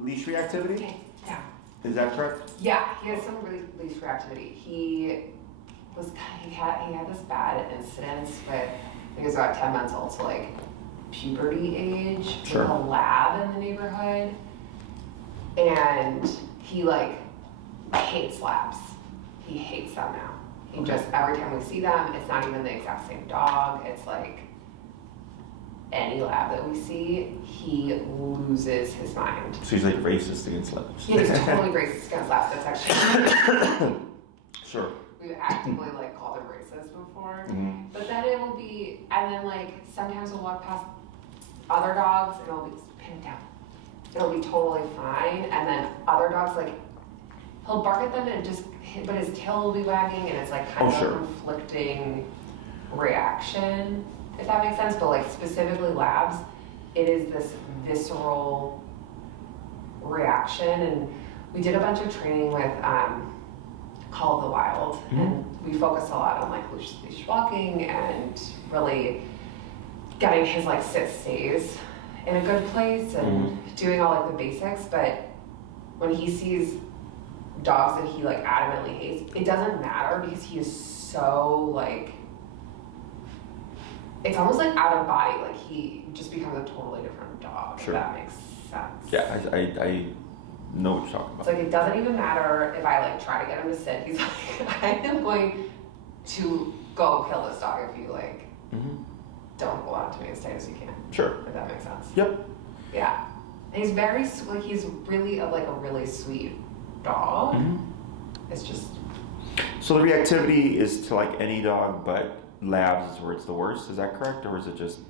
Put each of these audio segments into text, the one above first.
leash reactivity? Yeah. Is that correct? Yeah, he has some really leash reactivity. He had this bad incident with, I think he was about 10 months old, so like puberty age, Sure. with a lab in the neighborhood. And he like hates labs. He hates them now. He just, every time we see them, it's not even the exact same dog. It's like any lab that we see, he loses his mind. So he's like racist against labs. He's totally racist against labs. That's actually Sure. we've actively like called him racist before. Mm-hmm. But then it will be, and then like sometimes we'll walk past other dogs and it'll be pin it down. It'll be totally fine. And then other dogs, like he'll bark at them and just hit, but his tail will be wagging and it's like kind of a conflicting reaction, if that makes sense. But like specifically labs, it is this visceral reaction. And we did a bunch of training with Call of the Wild, and we focus a lot on like leash walking and really getting his like sit stays in a good place and doing all like the basics. But when he sees dogs that he like adamantly hates, it doesn't matter because he is so like, it's almost like out of body, like he just becomes a totally different dog. Sure. If that makes sense. Yeah, I know what you're talking about. It's like it doesn't even matter if I like try to get him to sit. He's like, I am going to go kill this dog if you like don't hold on to me as tight as you can. Sure. If that makes sense. Yep. Yeah. And he's very like he's really like a really sweet dog. It's just. So the reactivity is to like any dog, but labs is where it's the worst. Is that correct, or is it just?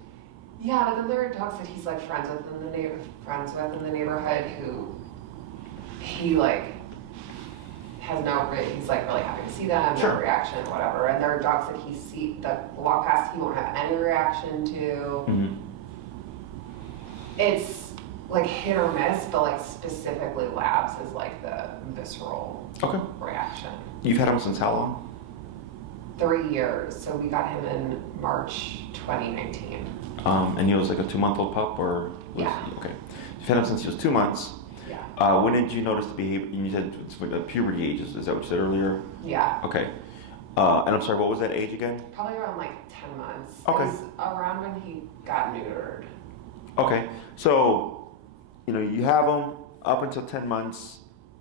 Yeah, but then there are dogs that he's like friends with in the neighborhood who he like has no, he's like really happy to see them, no reaction, whatever. And there are dogs that that walk past, he won't have any reaction to. It's like hit or miss, but like specifically labs is like the visceral reaction. You've had him since how long? 3 years. So we got him in March 2019. And he was like a 2-month-old pup, or was he, okay. You've had him since he was 2 months. Yeah. When did you notice the behavior? You said it's like the puberty ages. Is that what you said earlier? Yeah. Okay. And I'm sorry, what was that age again? Probably around like 10 months. Okay. It was around when he got neutered. Okay. So, you have him up until 10 months,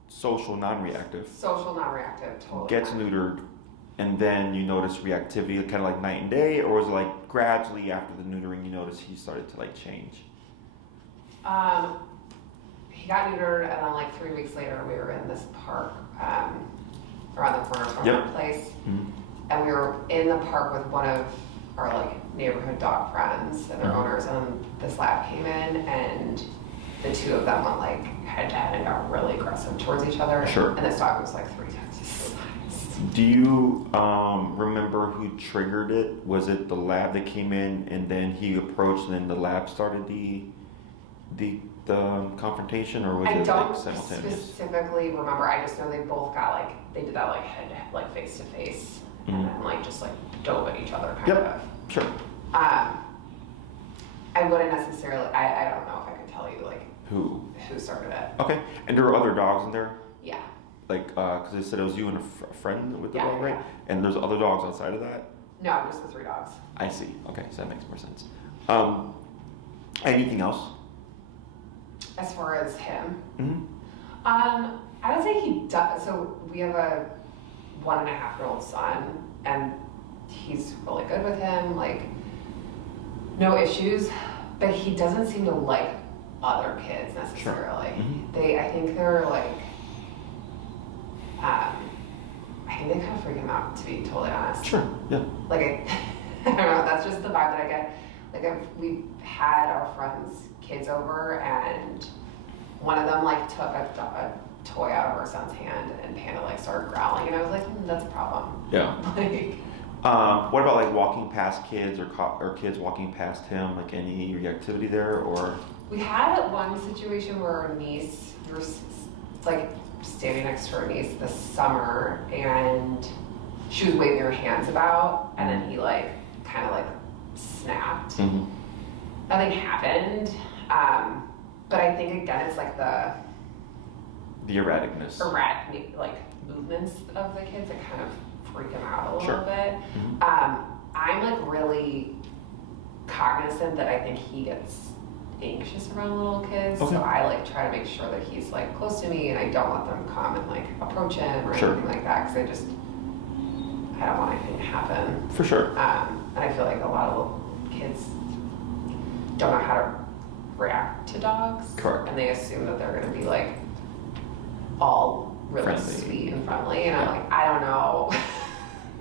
social, non-reactive. Social, non-reactive, totally. Gets neutered, and then you notice reactivity, kind of like night and day, or was it like gradually after the neutering you noticed he started to like change? He got neutered, and then like 3 weeks later, we were in this park around the corner from our place, and we were in the park with one of our like neighborhood dog friends and their owners, and this lab came in, and the two of them went like head to head and got really aggressive towards each other. Sure. And this dog was like 3 times his size. Do you remember who triggered it? Was it the lab that came in, and then he approached, and then the lab started the confrontation, or was it like simultaneous? I don't specifically remember. I just know they both got like, they did that like head to head, like face to face, and then like just like dove at each other kind of. Sure. I wouldn't necessarily, I don't know if I could tell you like who started it. Okay. And there were other dogs in there? Yeah. Like, because they said it was you and a friend with the dog, right? Yeah. And there's other dogs outside of that? No, just the 3 dogs. I see. Okay, so that makes more sense. Anything else? As far as him? Mm-hmm. I would say he does, so we have a 1.5-year-old son, and he's really good with him, like, no issues, but he doesn't seem to like other kids necessarily. Sure. Mm-hmm. I think they're like, I think they kind of freak him out, to be totally honest. Sure, yeah. Like, I don't know, that's just the vibe that I get. Like, we've had our friends' kids over, and one of them like took a toy out of our son's hand, and Panda like started growling, and I was like, that's a problem. Yeah. Like, what about like walking past kids or kids walking past him? Like any reactivity there, or? we had one situation where our niece, we were like standing next to our niece this summer, and she was waving her hands about, and then he like kind of like snapped. Nothing happened, but I think again it's like The erraticness. like movements of the kids that kind of freak him out a little Sure. bit. Mm-hmm. I'm like really cognizant that I think he gets anxious around little kids, Okay. so I like try to make sure that he's like close to me and I don't let them come and like approach him or Sure. anything like that because I don't want anything to happen. For sure. And I feel like a lot of little kids don't know how to react to dogs. Correct. And they assume that they're going to be like all really Friendly. sweet and friendly, and I'm like, I don't know.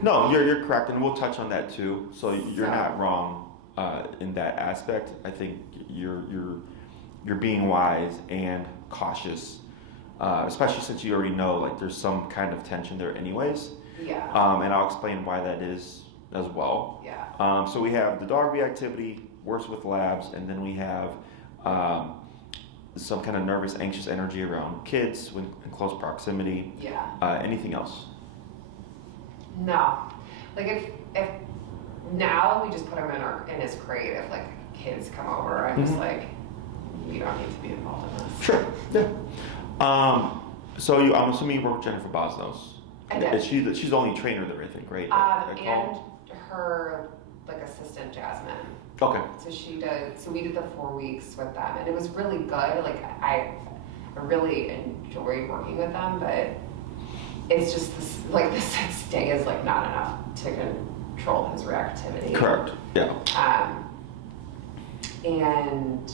No, you're correct, and we'll touch on that too. So you're not wrong in that aspect. I think you're being wise and cautious, especially since you already know like there's some kind of tension there, anyways. Yeah. And I'll explain why that is as well. Yeah. So we have the dog reactivity, worse with labs, and then we have some kind of nervous, anxious energy around kids when in close proximity. Yeah. Anything else? No. Like if now we just put him in his crate. If like kids come over, I'm just like, we don't need to be involved in this. Sure. Yeah. So I'm assuming you work with Jennifer Bosnos. I did. She's the only trainer there, I think, right? And her like assistant Jasmine. Okay. So we did the 4 weeks with them, and it was really good. Like I really enjoyed working with them, but it's just this, like the 6th day is like not enough to control his reactivity. Correct. Yeah. And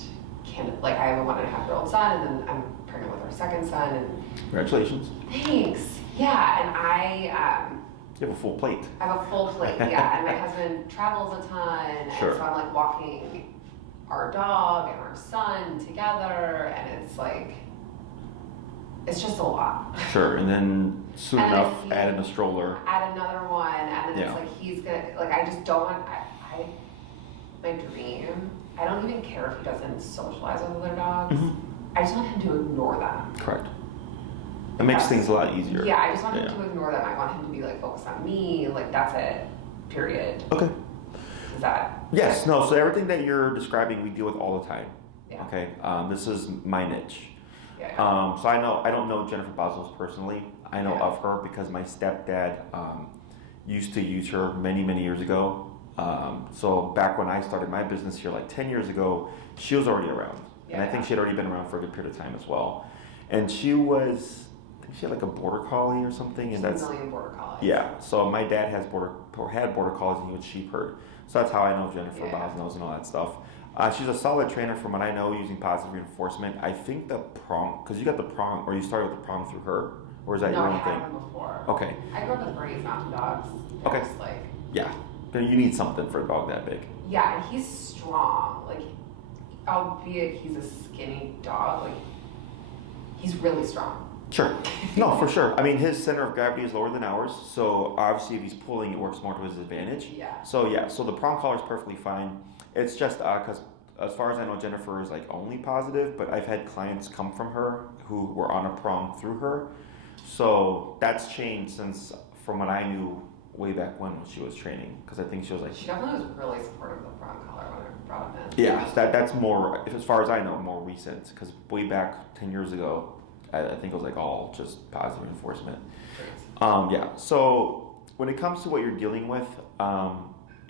like I have a 1.5-year-old son, and then I'm pregnant with our second son, and Congratulations. thanks. Yeah, and You have a full plate. I have a full plate, yeah, and my husband travels a ton, Sure. and so I'm like walking our dog and our son together, and it's like, it's just a lot. Sure. And then soon And enough, he- add in a stroller. Add another one, and then Yeah. it's like he's gonna, like I just don't want, my dream, I don't even care if he doesn't socialize with other dogs, Mhm. I just want him to ignore them. Correct. It makes That's- things a lot easier. Yeah, I just want Yeah. him to ignore them, I want him to be like focused on me, like that's it, period. Okay. Is that? Yes. No. So everything that you're describing, we deal with all the time. Yeah. Okay. This is my niche. Yeah. So I don't know Jennifer Bosnos personally. I know Yeah. of her because my stepdad used to use her many years ago. So back when I started my business here, like 10 years ago, she was already around, and I think she had already been around for a good period of time as well. And she had like a border collie or something, and There's that's a million border collies. yeah. So my dad had border collies, and he was sheep herd. So that's how I know Jennifer Yeah. Bosnos and all that stuff. She's a solid trainer from what I know, using positive reinforcement. I think the Prong, because you got the Prong, or you started with the Prong through her, or is that No, your I own thing? had them before. Okay. I grew up with Bernese Mountain Dogs. They're Okay. just like, Yeah. You need something for a dog that big. yeah, and he's strong. Like, albeit he's a skinny dog, like, he's really strong. Sure. No, for sure. I mean, his center of gravity is lower than ours, so obviously if he's pulling, it works more to his advantage. Yeah. So yeah, so the Prong collar is perfectly fine. It's just because as far as I know, Jennifer is like only positive, but I've had clients come from her who were on a Prong through her. So that's changed since from what I knew way back when she was training, because I think she was like. She definitely was really supportive of the Prong collar when I brought him in. Yeah, that's more, as far as I know, more recent, because way back 10 years ago, I think it was like all just positive reinforcement. Great. Yeah, so when it comes to what you're dealing with,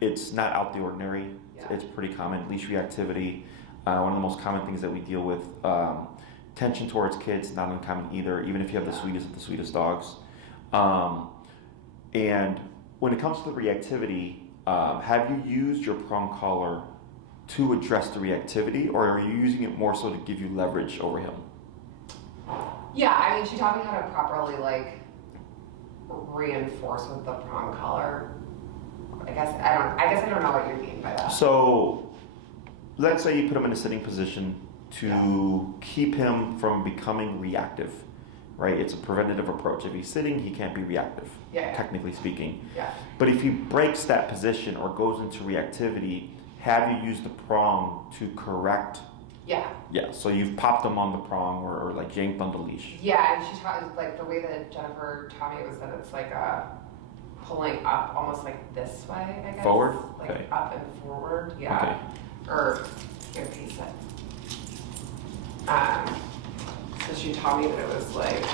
it's not out the ordinary. Yeah. It's pretty common. Leash reactivity, one of the most common things that we deal with. Tension towards kids, not uncommon either, even if you have the sweetest of the sweetest dogs. And when it comes to the reactivity, have you used your Prong collar to address the reactivity, or are you using it more so to give you leverage over him? Yeah, I mean, she taught me how to properly, like, reinforce with the Prong collar. I guess I don't know what you mean by that. So, let's say you put him in a sitting position to keep him from becoming reactive, right? It's a preventative approach. If he's sitting, he can't be reactive, technically speaking. Yeah. But if he breaks that position or goes into reactivity, have you used the Prong to correct? Yeah. Yeah, so you've popped him on the Prong or like yanked on the leash. Yeah, and she taught, like, the way that Jennifer taught me was that it's like pulling up almost like this way, I guess. Forward? Like Okay. up and forward, yeah. Okay. Or, here, piece it. So she taught taught me that it was like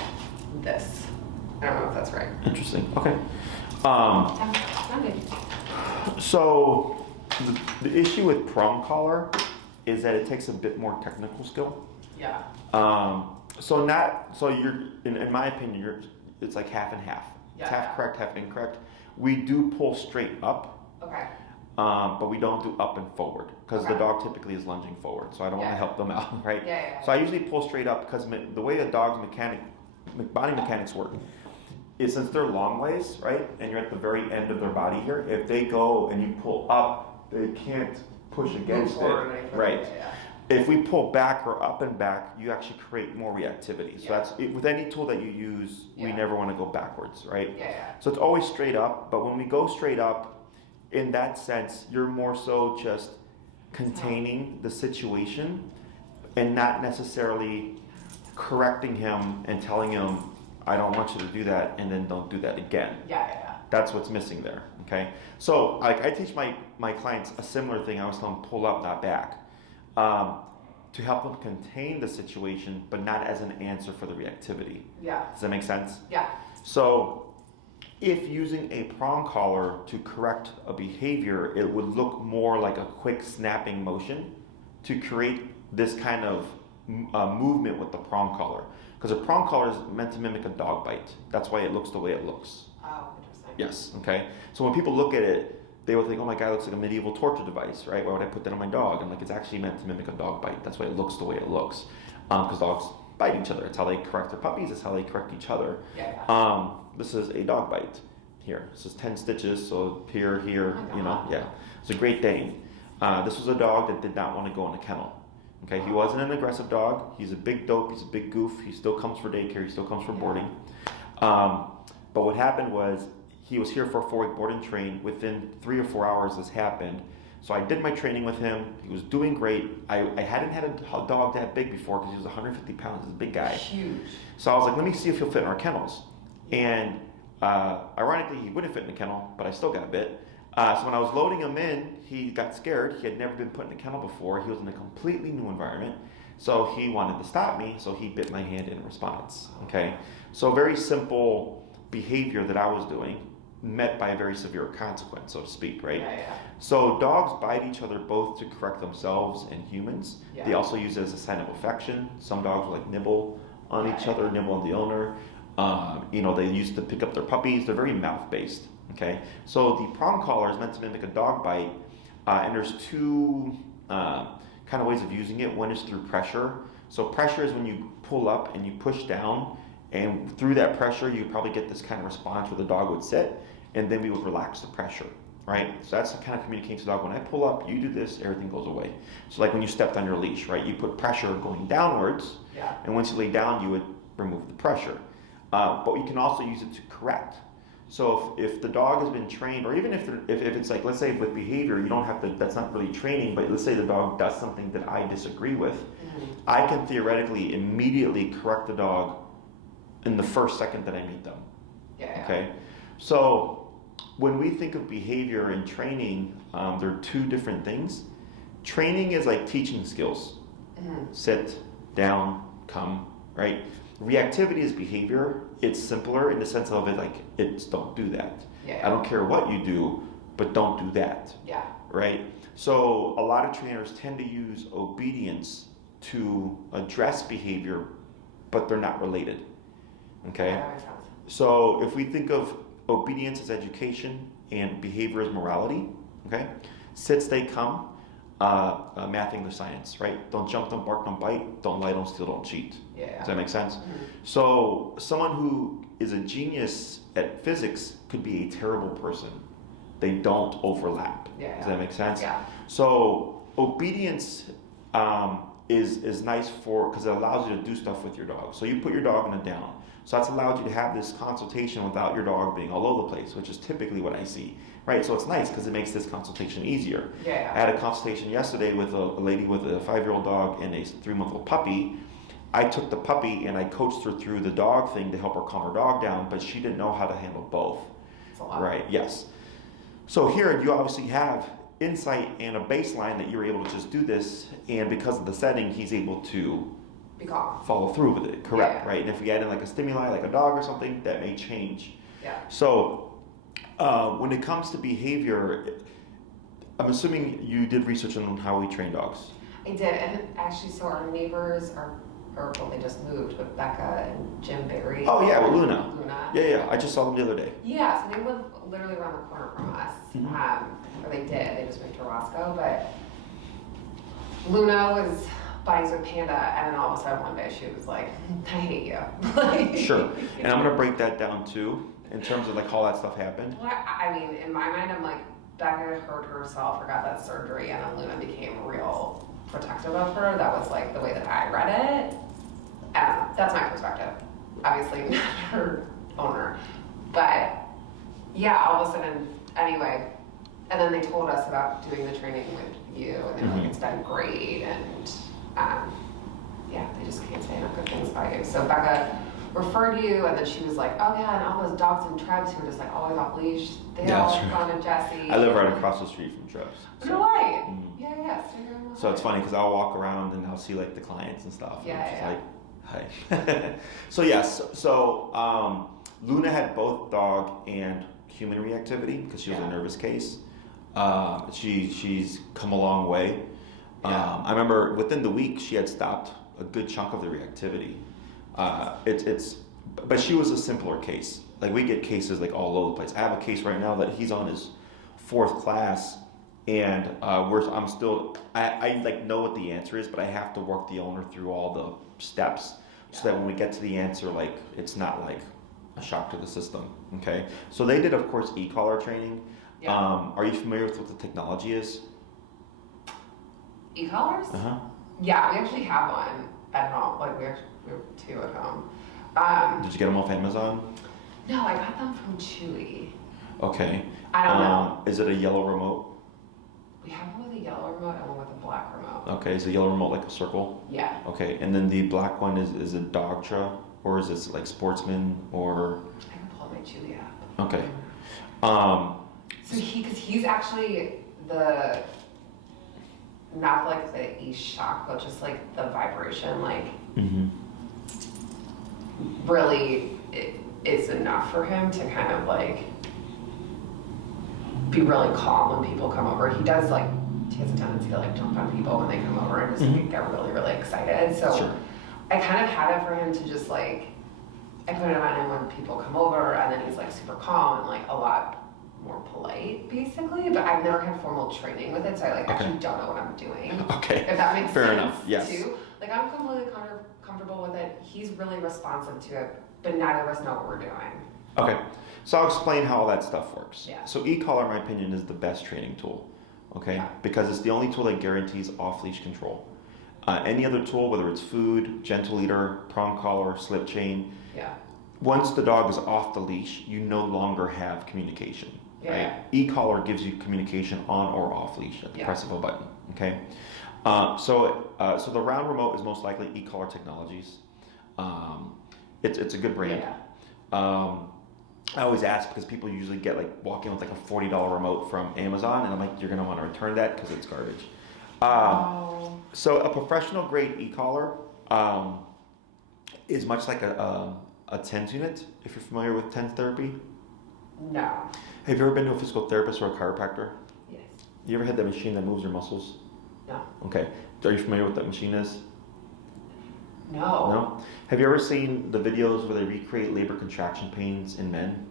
this. I don't know if that's right. Interesting. Okay. Good. So the issue with prong collar is that it takes a bit more technical skill. Yeah. So you're in my opinion, it's like half and half. Yeah. It's half correct, half incorrect. We do pull straight up. Okay. But we don't do up and forward because Okay. the dog typically is lunging forward, so I don't want to help them out, right? Yeah. So I usually pull straight up because the way a dog's body mechanics work is since they're long ways, right, and you're at the very end of their body here, if they go and you pull up, they can't push against it, right? Yeah. If we pull back or up and back, you actually create more reactivity. So that's with any tool that you use, we never want to go backwards, right? Yeah. So it's always straight up, but when we go straight up, in that sense, you're more so just containing the situation and not necessarily correcting him and telling him, I don't want you to do that, and then don't do that again. Yeah. That's what's missing there, okay? So like I teach my clients a similar thing. I always tell them pull up, not back, to help them contain the situation, but not as an answer for the reactivity. Yeah. Does that make sense? Yeah. So if using a prong collar to correct a behavior, it would look more like a quick snapping motion to create this kind of movement with the prong collar. Because a prong collar is meant to mimic a dog bite. That's why it looks the way it looks. Oh, interesting. Yes, okay. So when people look at it, they will think, oh my God, it looks like a medieval torture device, right? Why would I put that on my dog? And like, it's actually meant to mimic a dog bite. That's why it looks the way it looks. Because dogs bite each other. It's how they correct their puppies. It's how they correct each other. Yeah. This is a dog bite here. This is 10 stitches, so here, Oh my God. yeah. It's a Great Dane. This was a dog that did not want to go in a kennel. Okay, he wasn't an aggressive dog. He's a big dope. He's a big goof. He still comes for daycare. He still comes for boarding. But what happened was he was here for a 4-week board and train. Within 3 or 4 hours, this happened. So I did my training with him. He was doing great. I hadn't had a dog that big before because he was 150 pounds. He's a big guy. Huge. So I was like, let me see if he'll fit in our kennels. And ironically, he wouldn't fit in the kennel, but I still got bit. So when I was loading him in, he got scared. He had never been put in a kennel before. He was in a completely new environment. So he wanted to stop me, so he bit my hand in response. Okay? So very simple behavior that I was doing met by a very severe consequence, so to speak, right? Yeah. So dogs bite each other both to correct themselves and humans. Yeah. They also use it as a sign of affection. Some dogs will like nibble on each other, nibble on the owner. They use it to pick up their puppies. They're very mouth-based, okay? So the prong collar is meant to mimic a dog bite, and there's two kind of ways of using it. One is through pressure. So pressure is when you pull up and you push down, and through that pressure, you probably get this kind of response where the dog would sit, and then we would relax the pressure, right? So that's the kind of communication to the dog. When I pull up, you do this, everything goes away. So like when you stepped on your leash, right? You put pressure going downwards, and once you lay down, you would remove the pressure. But you can also use it to correct. So if the dog has been trained, or even if it's like, let's say with behavior, you don't have to, that's not really training, but let's say the dog does something that I disagree with, I can theoretically immediately correct the dog in the first second that I meet them. Okay? So when we think of behavior and training, there are two different things. Training is like teaching skills. Sit, down, come, right? Reactivity is behavior. It's simpler in the sense of it, like, it's don't do that. I don't care what you do, but don't do that. Right? So a lot of trainers tend to use obedience to address behavior, but they're not related. Okay? That makes sense. So if we think of obedience as education and behavior as morality, okay? Sit, stay, come, mathing the science, right? Don't jump, don't bark, don't bite, don't lie, don't steal, don't cheat. Does that make sense? So someone who is a genius at physics could be a terrible person. They don't overlap. Does that make sense? So obedience is nice because it allows you to do stuff with your dog. So you put your dog in a down. So that's allowed you to have this consultation without your dog being all over the place, which is typically what I see, right? So it's nice because it makes this consultation easier. I had a consultation yesterday with a lady with a 5-year-old dog and a 3-month-old puppy. I took the puppy and I coached her through the dog thing to help her calm her dog down, but she didn't know how to handle both. That's a lot. Right, yes. So here you obviously have insight and a baseline that you're able to just do this, and because of the setting, he's able to be calm. Follow through with it, correct, Yeah. right? And if we add in like a stimuli, like a dog or something, that may change. Yeah. So when it comes to behavior, I'm assuming you did research on how we train dogs. I did, and actually, so our neighbors well, they just moved with Becca and Jim Barry. Oh yeah, with Luna. Luna. Yeah, I just saw them the other day. Yeah, so they live literally around the corner from us. Or they did, they just moved to Roscoe, but Luna was buddies with Panda, and then all of a sudden one day she was like, I hate you. Sure, and I'm gonna break that down too, in terms of like how that stuff happened. Well, I mean, in my mind, I'm like, Becca hurt herself or got that surgery, and then Luna became real protective of her. That was like the way that I read it. I don't know. That's my perspective. Obviously, not her owner. But yeah, all of a sudden, anyway. And then they told us about doing the training with you, and they were like, it's been great. And yeah, they just can't say enough good things about you. So Becca referred you, and then she was like, oh yeah, and all those dogs and Trebs who were just like always off leash, they all gone to Jesse. I live right across the street from Trebs. So. No way. Yeah. So it's funny because I'll walk around and I'll see like the clients and stuff. Yeah, and yeah. Like, hi. So yes, Luna had both dog and human reactivity because she was a nervous case. She's come a long way. I remember within the week she had stopped a good chunk of the reactivity. But she was a simpler case. Like we get cases like all over the place. I have a case right now that he's on his 4th class, and I'm still I like know what the answer is, but I have to work the owner through all the steps so that when we get to the answer, like it's not like a shock to the system. Okay, so they did, of course, e-collar training. Yeah. Are you familiar with what the technology is? E-collars? Yeah, we actually have one at home. Like we have 2 at home. Did you get them off Amazon? No, I got them from Chewy. Okay. I don't know. Is it a yellow remote? We have one with a yellow remote and one with a black remote. Okay, is the yellow remote like a circle? Yeah. Okay, and then the black one is it Dogtra, or is this like Sportsman, or? I can pull up my Chewy app. Okay. So he's actually not like the e-shock, but just like the vibration, like really it is enough for him to kind of like be really calm when people come over. He has a tendency to like jump on people when they come over and just like, get really, really excited. So Sure. I kind of had it for him to just like, I put it on him when people come over, and then he's like super calm and like a lot more polite, basically. But I've never had formal training with it, so I actually don't know what I'm doing. Okay. If that makes Fair sense. enough. Yes. Too. Like I'm completely comfortable with it. He's really responsive to it, but neither of us know what we're doing. Okay. So I'll explain how all that stuff works. Yeah. So e-collar, in my opinion, is the best training tool. Okay. Yeah. Because it's the only tool that guarantees off-leash control. Any other tool, whether it's food, gentle leader, prong collar, slip chain, once the dog is off the leash, you no longer have communication. Yeah. Right? E-collar gives you communication on or off leash at the press of a button. Okay. So the round remote is most likely e-collar technologies. It's a good brand. Yeah. I always ask because people usually get walk in with a $40 remote from Amazon, and I'm like, you're gonna want to return that because it's garbage. So a professional grade e-collar is much like a TENS unit, if you're familiar with TENS therapy. No. Have you ever been to a physical therapist or a chiropractor? Yes. You ever had that machine that moves your muscles? No. Okay. Are you familiar with what that machine is? No. No? Have you ever seen the videos where they recreate labor contraction pains in men?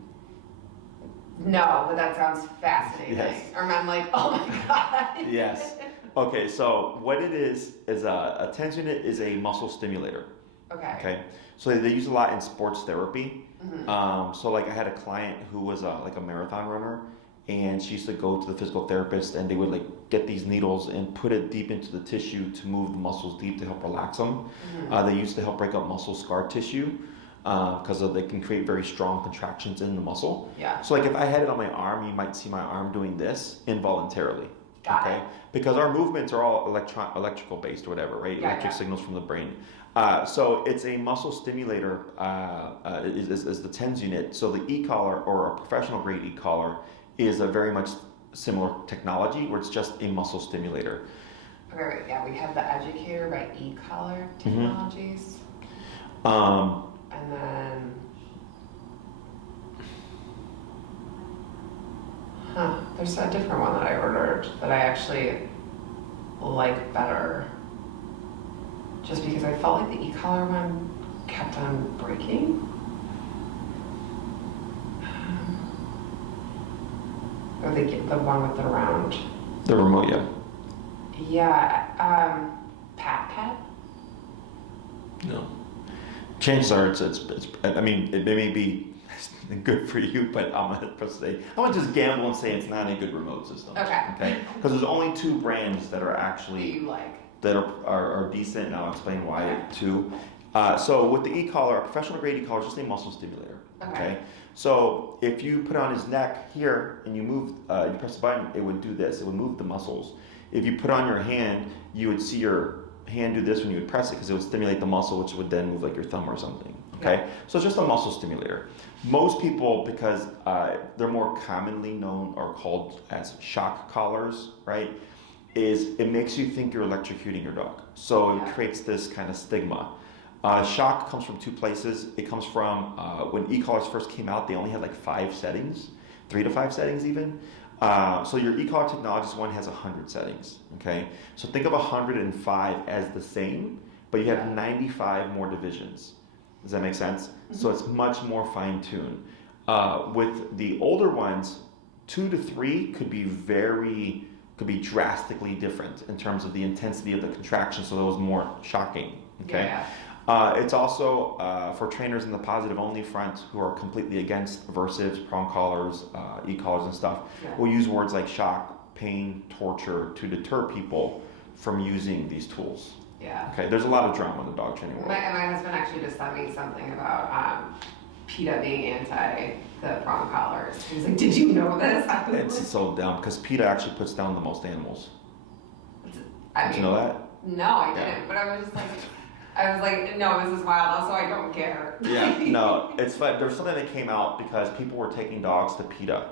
No, but that sounds fascinating. Yes. Or I'm like, oh my god. Yes. Okay, so what it is a TENS unit is a muscle stimulator. Okay. So they use a lot in sports therapy. So I had a client who was a marathon runner, and she used to go to the physical therapist, and they would get these needles and put it deep into the tissue to move the muscles deep to help relax them. They used to help break up muscle scar tissue because they can create very strong contractions in the muscle. Yeah. So if I had it on my arm, you might see my arm doing this involuntarily. Got it. Because our movements are all electrical based or whatever, right? Electric signals from the brain. So it's a muscle stimulator is the TENS unit. So the e-collar, or a professional grade e-collar, is a very much similar technology where it's just a muscle stimulator. Okay, wait, yeah, we have the Educator by E-Collar Technologies. And then, there's a different one that I ordered that I actually like better. Just because I felt like the E-Collar one kept on breaking. Or the one with the round. The remote, yeah. Yeah, Pat? No. Chances are it's I mean, it may be good for you, but I'm gonna just gamble and say it's not a good remote system. Okay? Because there's only 2 brands that are actually, you like. that are decent, and I'll explain why too. So with the e-collar, a professional grade e-collar is just a muscle stimulator. Okay. So if you put on his neck here and you move, you press the button, it would do this. It would move the muscles. If you put on your hand, you would see your hand do this when you would press it, because it would stimulate the muscle, which would then move like your thumb or something. Okay. So it's just a muscle stimulator. Most people, because they're more commonly known or called as shock collars, right? It makes you think you're electrocuting your dog. So it creates this kind of stigma. Shock comes from 2 places. It comes from when e-collars first came out, they only had like 5 settings, 3 to 5 settings even. So your e-collar Technologies one has 100 settings, okay? So think of 105 as the same, but you have 95 more divisions. Does that make sense? Mm-hmm. So it's much more fine-tuned. With the older ones, 2 to 3 could be drastically different in terms of the intensity of the contraction, so that was more shocking, okay? Yeah. It's also for trainers in the positive only front who are completely against aversives, prong collars, e-collars and stuff. We'll use words like shock, pain, torture to deter people from using these tools. Yeah. Okay, there's a lot of drama in the dog training world. My husband actually just sent me something about PETA being anti the prong collars. He was like, did you know this? It's so dumb, because PETA actually puts down the most animals. Did you know that? No, I didn't, but I was like, no, this is wild, also I don't care. Yeah, no, it's fun. There was something that came out because people were taking dogs to PETA,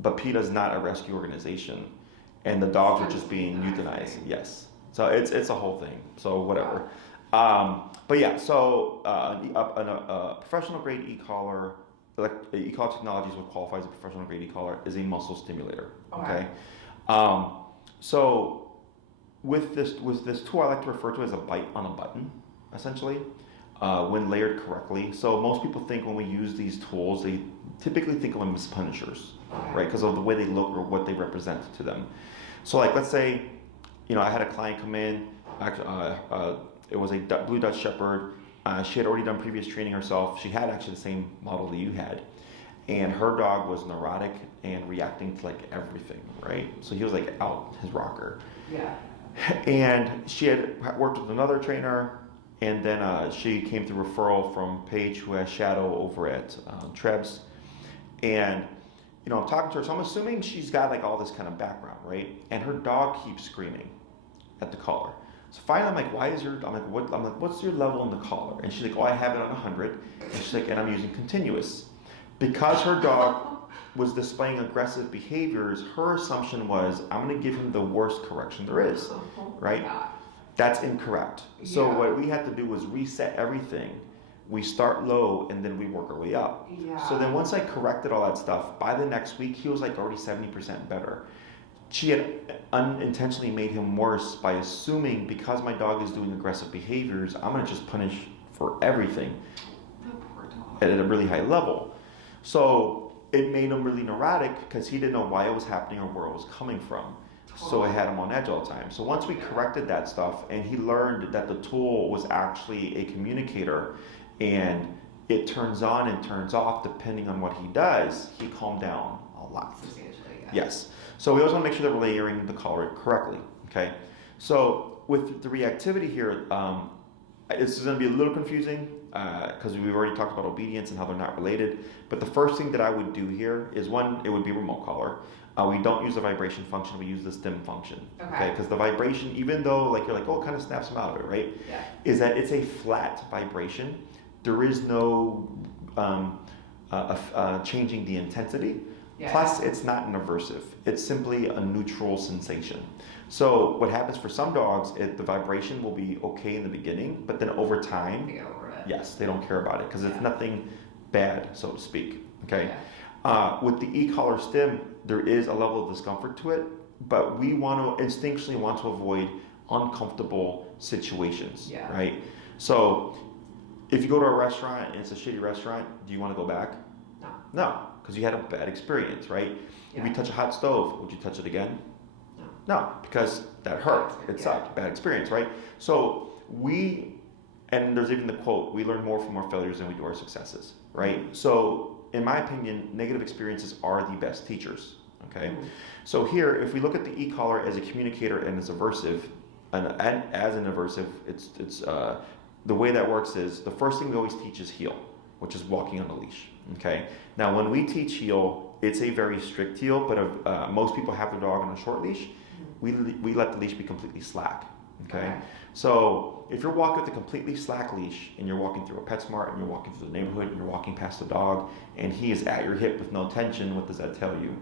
but PETA is not a rescue organization, and the dogs are just being euthanized. Yes, so it's a whole thing. So whatever. But yeah, so a professional grade e-collar, e-collar Technologies, what qualifies as a professional grade e-collar, is a muscle stimulator. Okay. So with this tool, I like to refer to as a bite on a button, essentially, when layered correctly. So most people think when we use these tools, they typically think of them as punishers, right? Because of the way they look or what they represent to them. So like, let's say, I had a client come in, it was a blue Dutch Shepherd. She had already done previous training herself. She had actually the same model that you had. And her dog was neurotic and reacting to like everything, right? So he was like out his rocker. Yeah. And she had worked with another trainer, and then she came through referral from Paige, who has Shadow over at Trebs. And, I'm talking to her, so I'm assuming she's got like all this kind of background, right? And her dog keeps screaming at the collar. So finally, I'm like, what's your level in the collar? And she's like, I have it on 100. And she's like, and I'm using continuous. Because her dog was displaying aggressive behaviors, her assumption was, I'm going to give him the worst correction there is, right? That's incorrect. So what we had to do was reset everything. We start low and then we work our way up. So then once I corrected all that stuff, by the next week, he was like already 70% better. She had unintentionally made him worse by assuming, because my dog is doing aggressive behaviors, I'm going to just punish for everything at a really high level. So it made him really neurotic because he didn't know why it was happening or where it was coming from. So it had him on edge all the time. So once we corrected that stuff and he learned that the tool was actually a communicator and it turns on and turns off depending on what he does, he calmed down a lot. Yes. So we always want to make sure that we're layering the collar correctly, okay? So with the reactivity here, this is going to be a little confusing because we've already talked about obedience and how they're not related. But the first thing that I would do here is, one, it would be remote collar. We don't use the vibration function, we use the stim function, okay? Because the vibration, even though like you're like, it kind of snaps them out of it, right? Yeah. Is that it's a flat vibration. There is no changing the intensity. Yeah. Plus, it's not an aversive. It's simply a neutral sensation. So what happens for some dogs, the vibration will be okay in the beginning, but then over time, They get over it. yes, they don't care about it because it's nothing bad, so to speak. Okay. Yeah. With the e-collar stim, there is a level of discomfort to it, but we want to instinctually want to avoid uncomfortable situations. Yeah. Right. So if you go to a restaurant and it's a shitty restaurant, do you want to go back? No. No, because you had a bad experience, right? Yeah. If you touch a hot stove, would you touch it again? No. No, because that hurt. It sucked. Bad experience, right? So and there's even the quote, we learn more from our failures than we do our successes, right? So in my opinion, negative experiences are the best teachers, okay? Mm-hmm. So here, if we look at the e-collar as a communicator and as aversive, and as an aversive, it's the way that works is the first thing we always teach is heel, which is walking on a leash. Okay. Now, when we teach heel, it's a very strict heel, but most people have their dog on a short leash. We let the leash be completely slack. Okay. So if you're walking with a completely slack leash and you're walking through a PetSmart and you're walking through the neighborhood and you're walking past the dog and he is at your hip with no tension, what does that tell you?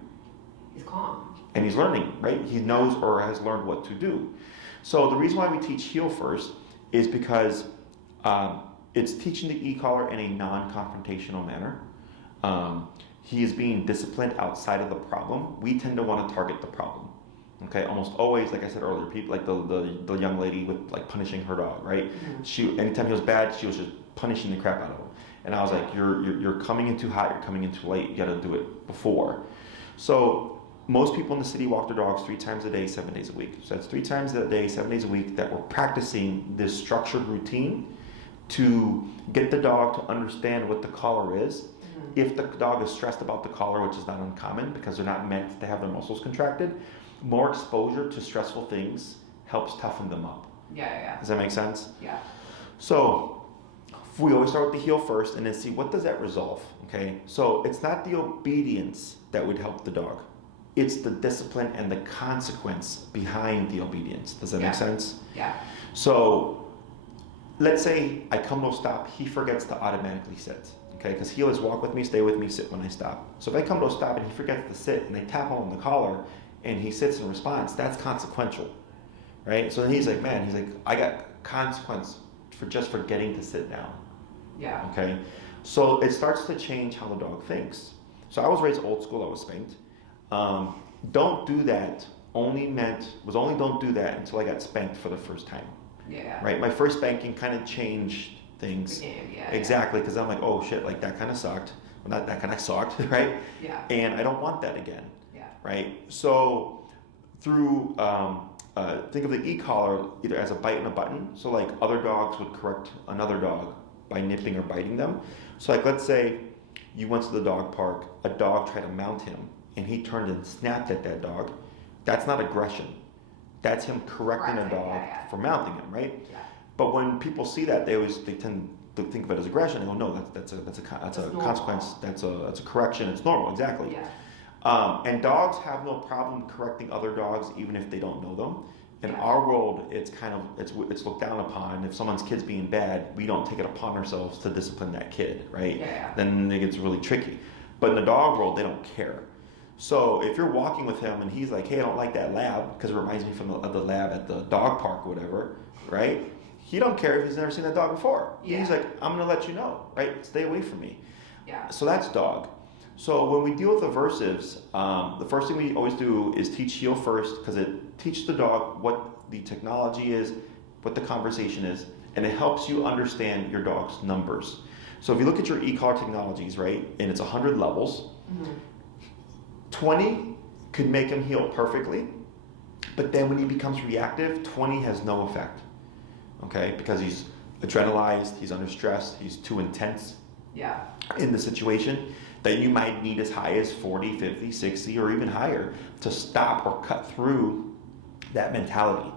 He's calm. And he's learning, right? He knows or has learned what to do. So the reason why we teach heel first is because it's teaching the e-collar in a non-confrontational manner. He is being disciplined outside of the problem. We tend to want to target the problem. Okay, almost always, like I said earlier, people like the young lady with like punishing her dog, right? Mm-hmm. Anytime he was bad, she was just punishing the crap out of him. And I was like, you're coming in too hot, you're coming in too late. You got to do it before. So most people in the city walk their dogs 3 times a day, 7 days a week. So that's 3 times a day, 7 days a week that we're practicing this structured routine to get the dog to understand what the collar is. Mm-hmm. If the dog is stressed about the collar, which is not uncommon because they're not meant to have their muscles contracted, more exposure to stressful things helps toughen them up. Yeah. Does that make sense? Yeah. So we always start with the heel first and then see what does that resolve, okay? So it's not the obedience that would help the dog. It's the discipline and the consequence behind the obedience. Does that make sense? Yeah. So let's say I come to a stop, he forgets to automatically sit, okay? Because he'll just walk with me, stay with me, sit when I stop. So if I come to a stop and he forgets to sit and I tap him on the collar and he sits in response, that's consequential, right? So then he's like, I got consequence for just forgetting to sit down. Yeah. Okay? So it starts to change how the dog thinks. So I was raised old school, I was spanked. Don't do that don't do that until I got spanked for the first time. Yeah. Right? My first spanking kind of changed things. Exactly, because I'm like, oh shit, like that kind of sucked. Well, not that kind of sucked, right? Yeah. And I don't want that again. Yeah. Right? So through, think of the e-collar either as a bite and a button. So like other dogs would correct another dog by nipping or biting them. So like let's say you went to the dog park, a dog tried to mount him, and he turned and snapped at that dog. That's not aggression. That's him correcting a dog for mounting him, right? Yeah. But when people see that, they tend to think of it as aggression. They go, no, that's a consequence. That's a correction. It's normal, exactly. Yeah. And dogs have no problem correcting other dogs, even if they don't know them. In our world, it's looked down upon. If someone's kid's being bad, we don't take it upon ourselves to discipline that kid, right? Yeah. Then it gets really tricky. But in the dog world, they don't care. So if you're walking with him and he's like, hey, I don't like that lab because it reminds me of the lab at the dog park or whatever, right? He don't care if he's never seen that dog before. Yeah. He's like, I'm going to let you know, right? Stay away from me. Yeah. So that's dog. So when we deal with aversives, the first thing we always do is teach heel first because it teaches the dog what the technology is, what the conversation is, and it helps you understand your dog's numbers. So if you look at your e-collar technologies, right, and it's 100 levels, 20 could make him heel perfectly, but then when he becomes reactive, 20 has no effect, okay, because he's adrenalized, he's under stress, he's too intense in the situation, that you might need as high as 40, 50, 60, or even higher to stop or cut through that mentality.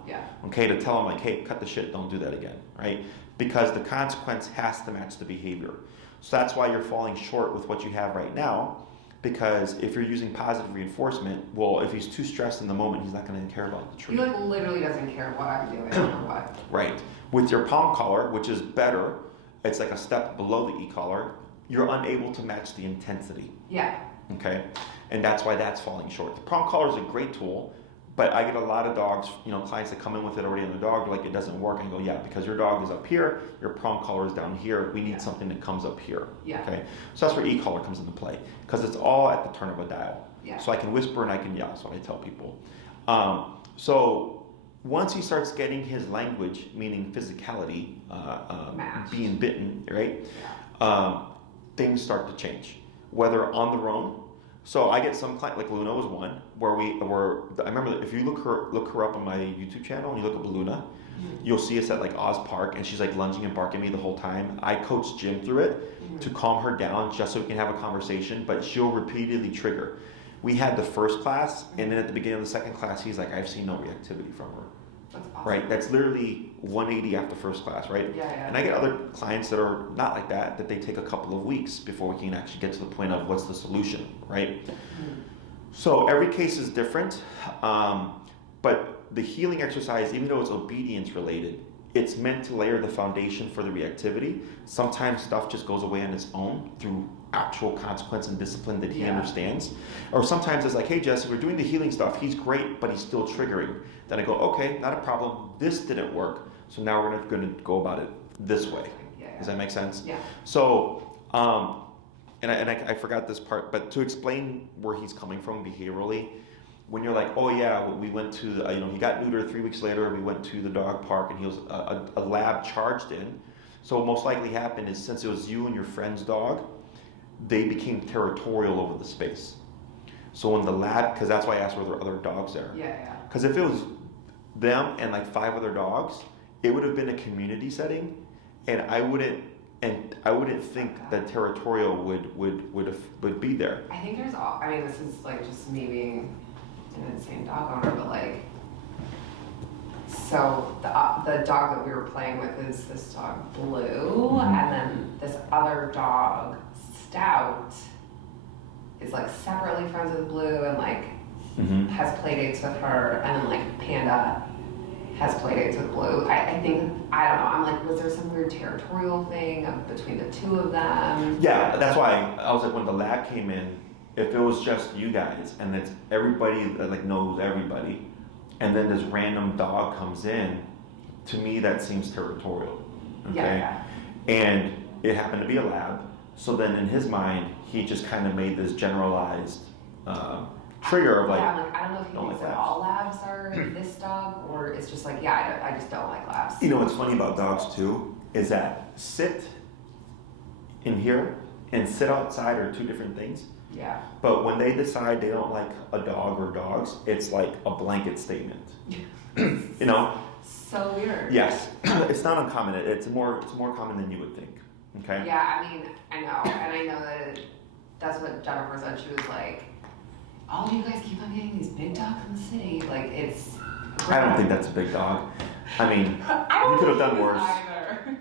Okay, to tell him like, hey, cut the shit, don't do that again, right? Because the consequence has to match the behavior. So that's why you're falling short with what you have right now, because if you're using positive reinforcement, well, if he's too stressed in the moment, he's not going to care about the treat. He like literally doesn't care what I'm doing or what. Right. With your palm collar, which is better, it's like a step below the e-collar, you're unable to match the intensity. Yeah. Okay? and that's why that's falling short. The prong collar is a great tool, but I get a lot of dogs, clients that come in with it already on the dog, like it doesn't work, and go, yeah, because your dog is up here, your prong collar is down here, we need something that comes up here. Yeah. Okay, so that's where e-collar comes into play, because it's all at the turn of a dial. Yeah. So I can whisper and I can yell, that's what I tell people. So once he starts getting his language, meaning physicality, being bitten, right? Yeah. Things start to change, whether on their own. So I get some client, like Luna was one, where I remember if you look her up on my YouTube channel and you look up Luna, you'll see us at like Oz Park, and she's like lunging and barking at me the whole time. I coach Jim through it to calm her down, just so we can have a conversation, but she'll repeatedly trigger. We had the first class, and then at the beginning of the second class, he's like, I've seen no reactivity from her. That's awesome. Right? That's literally 180 after first class, right? Yeah. And I get other clients that are not like that they take a couple of weeks before we can actually get to the point of what's the solution, right? So every case is different, but the healing exercise, even though it's obedience related, it's meant to layer the foundation for the reactivity. Sometimes stuff just goes away on its own through actual consequence and discipline that he understands. Or sometimes it's like, hey Jesse, we're doing the healing stuff, he's great, but he's still triggering. Then I go, okay, not a problem, this didn't work, so now we're gonna go about it this way. Does that make sense? Yeah. So, and I forgot this part, but to explain where he's coming from behaviorally, when you're like, oh yeah, we went to, he got neutered 3 weeks later, we went to the dog park, and he was a lab charged in. So what most likely happened is, since it was you and your friend's dog, they became territorial over the space. So when the lab, because that's why I asked were there other dogs there. Yeah. Because if it was them and like 5 other dogs, it would have been a community setting, and I wouldn't think that territorial would be there. I think this is like just me being an insane dog owner, but like, so the dog that we were playing with is this dog Blue, and then this other dog Stout is like separately friends with Blue and like has play dates with her, and then like Panda has play dates with Blue. I think, I don't know, I'm like, was there some weird territorial thing between the two of them? Yeah, that's why I was like, when the lab came in, if it was just you guys and it's everybody that like knows everybody, and then this random dog comes in, to me that seems territorial. Okay? Yeah. And it happened to be a lab, so then in his mind, he just kind of made this generalized trigger of like, I don't know if he thinks that all labs are this dog, or it's just like, I just don't like labs. You know what's funny about dogs too is that sit in here and sit outside are two different things. Yeah. But when they decide they don't like a dog or dogs, it's like a blanket statement. You know? So weird. Yes. It's not uncommon. It's more common than you would think. Okay? Yeah, I mean, I know. And I know that that's what Jennifer said. She was like, all you guys keep on getting these big dogs in the city. Like, it's... I don't think that's a big dog. I mean, you could have done worse. Either.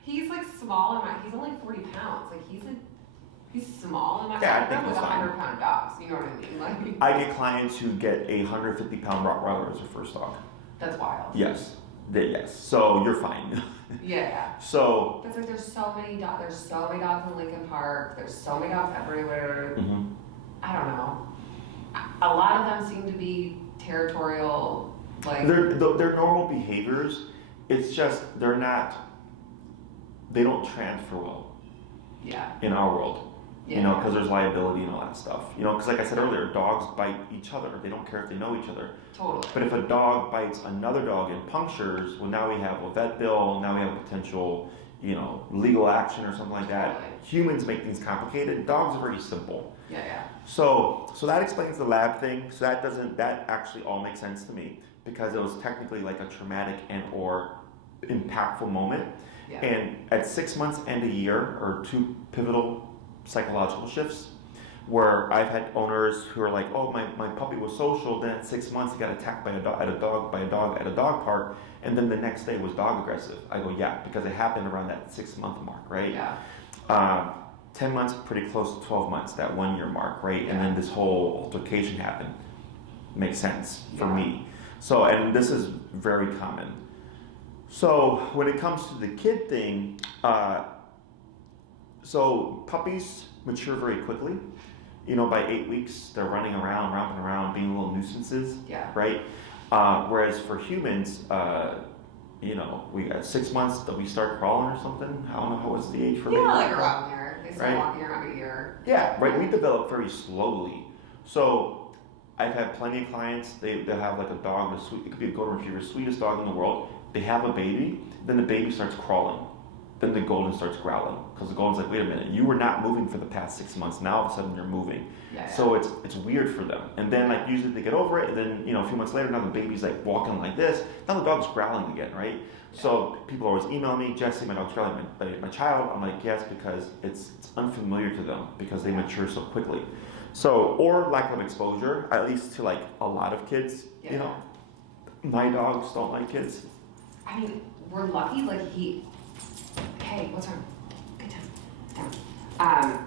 He's like small, and he's only 40 pounds. Like, he's small, and I I'm think with 100-pound dogs. You know what I mean? Like, I get clients who get a 150-pound Rottweiler as their first dog. That's wild. Yes. Yes. So you're fine. Yeah. So. It's like there's so many dogs. There's so many dogs in Lincoln Park. There's so many dogs everywhere. Mm-hmm. I don't know. A lot of them seem to be territorial. Like they're normal behaviors. It's just they don't transfer well. Yeah. In our world. Yeah. You know, because there's liability and all that stuff. You know, because like I said earlier, dogs bite each other. They don't care if they know each other. Totally. But if a dog bites another dog and punctures, well, now we have a vet bill. Now we have a potential, legal action or something like that. Totally. Humans make things complicated. Dogs are very simple. Yeah. So that explains the lab thing. So that actually all makes sense to me, because it was technically like a traumatic and or impactful moment. Yeah. And at 6 months and a year, or 2 pivotal psychological shifts, where I've had owners who are like, oh, my puppy was social, then at 6 months he got attacked by a dog at a dog park, and then the next day was dog aggressive. I go, yeah, because it happened around that 6-month mark, right? Yeah. 10 months, pretty close to 12 months, that 1 year mark, right? Yeah. And then this whole altercation happened. Makes sense for me. So, and this is very common. So when it comes to the kid thing, so puppies mature very quickly, by 8 weeks, they're running around, romping around, being little nuisances, Yeah. right? Whereas for humans, we got 6 months that we start crawling or something. I don't know, what was the age for Yeah, babies? like around there. They start Right. walking around a year. Yeah, right. We develop very slowly. So I've had plenty of clients. They have like a dog, it could be a golden retriever, sweetest dog in the world. They have a baby, then the baby starts crawling. Then the golden starts growling because the golden's like, wait a minute, you were not moving for the past 6 months. Now all of a sudden you're moving. Yeah. So it's weird for them. And then like usually they get over it, and then a few months later now the baby's like walking like this. Now the dog's growling again, right? So people always email me, Jesse, my dog's growling, my child. I'm like, yes, because it's unfamiliar to them because they mature so quickly. So, or lack of exposure, at least to like a lot of kids. Yeah. My dogs don't like kids. I mean, we're lucky. Like hey, what's wrong? Good time.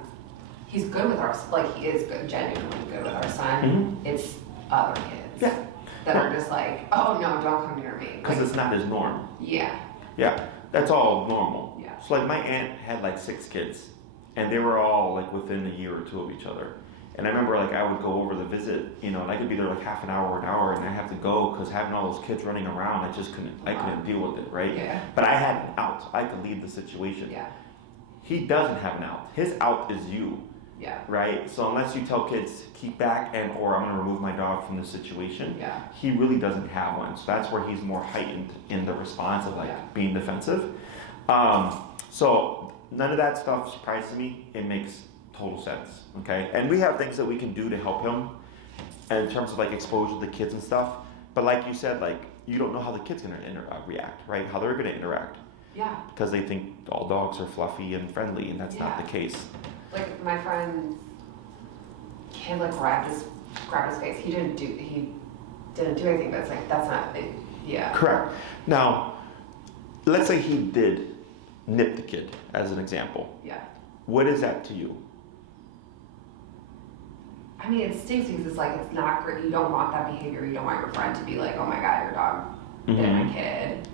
He's good with he is good, genuinely good with our son. Mm-hmm. It's other kids. Yeah. That are just like, oh no, don't come near me. Because it's not his norm. Yeah. Yeah, that's all normal. Yeah. So like my aunt had like 6 kids, and they were all like within a year or two of each other. And I remember like I would go over the visit, and I could be there like half an hour or an hour, and I have to go because having all those kids running around, I just couldn't deal with it, right? Yeah. But I had an out. I could lead the situation. Yeah. He doesn't have an out. His out is you. Yeah. Right? So unless you tell kids, keep back or I'm going to remove my dog from this situation, Yeah. he really doesn't have one. So that's where he's more heightened in the response of being defensive. So none of that stuff surprises me. It makes total sense. Okay? And we have things that we can do to help him in terms of like exposure to the kids and stuff. But like you said, like you don't know how the kid's going to react, right? How they're going to interact. Yeah. Because they think all dogs are fluffy and friendly, and that's not the case. Like my friend's kid grabbed his face. He didn't do anything, but it's like that's not it. Yeah. Correct. Now, let's say he did nip the kid as an example. Yeah. What is that to you? I mean, it stinks because it's not great. You don't want that behavior. You don't want your friend to be like, oh my god, your dog bit my kid.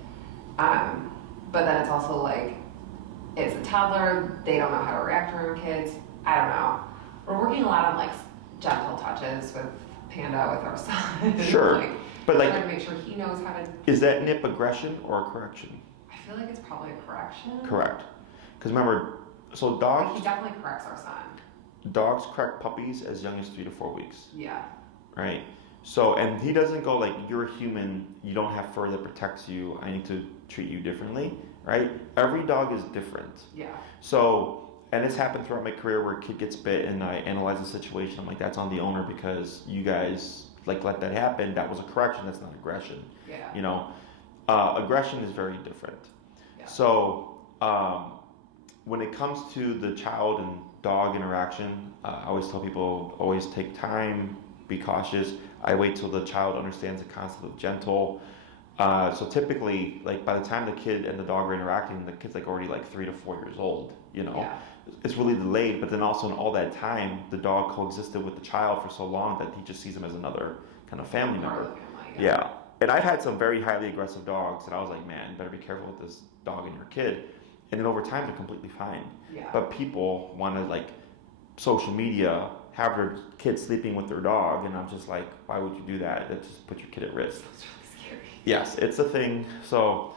But then it's also like, it's a toddler. They don't know how to react around kids. I don't know. We're working a lot on gentle touches with Panda with our son. Sure. But trying to make sure he knows how to. Is that nip aggression or a correction? I feel like it's probably a correction. Correct. Because remember, so dogs. He definitely corrects our son. Dogs correct puppies as young as 3 to 4 weeks. Yeah. Right. So, and he doesn't go like, you're a human, you don't have fur that protects you, I need to treat you differently, right? Every dog is different. Yeah. So, and it's happened throughout my career where a kid gets bit and I analyze the situation. I'm like, that's on the owner because you guys let that happen. That was a correction, that's not aggression. Yeah. Aggression is very different. Yeah. So, when it comes to the child and dog interaction, I always tell people, always take time, be cautious. I wait till the child understands the concept of gentle. So typically, by the time the kid and the dog are interacting, the kid's already 3 to 4 years old. Yeah. It's really delayed. But then also in all that time, the dog coexisted with the child for so long that he just sees him as another kind of family member. Part of the family, Yeah. And I've had some very highly aggressive dogs, and I was like, man, you better be careful with this dog and your kid. And then over time, they're completely fine. Yeah. But people want to social media have their kid sleeping with their dog, and I'm just like, why would you do that? That just puts your kid at risk. It's really scary. Yes, it's a thing. So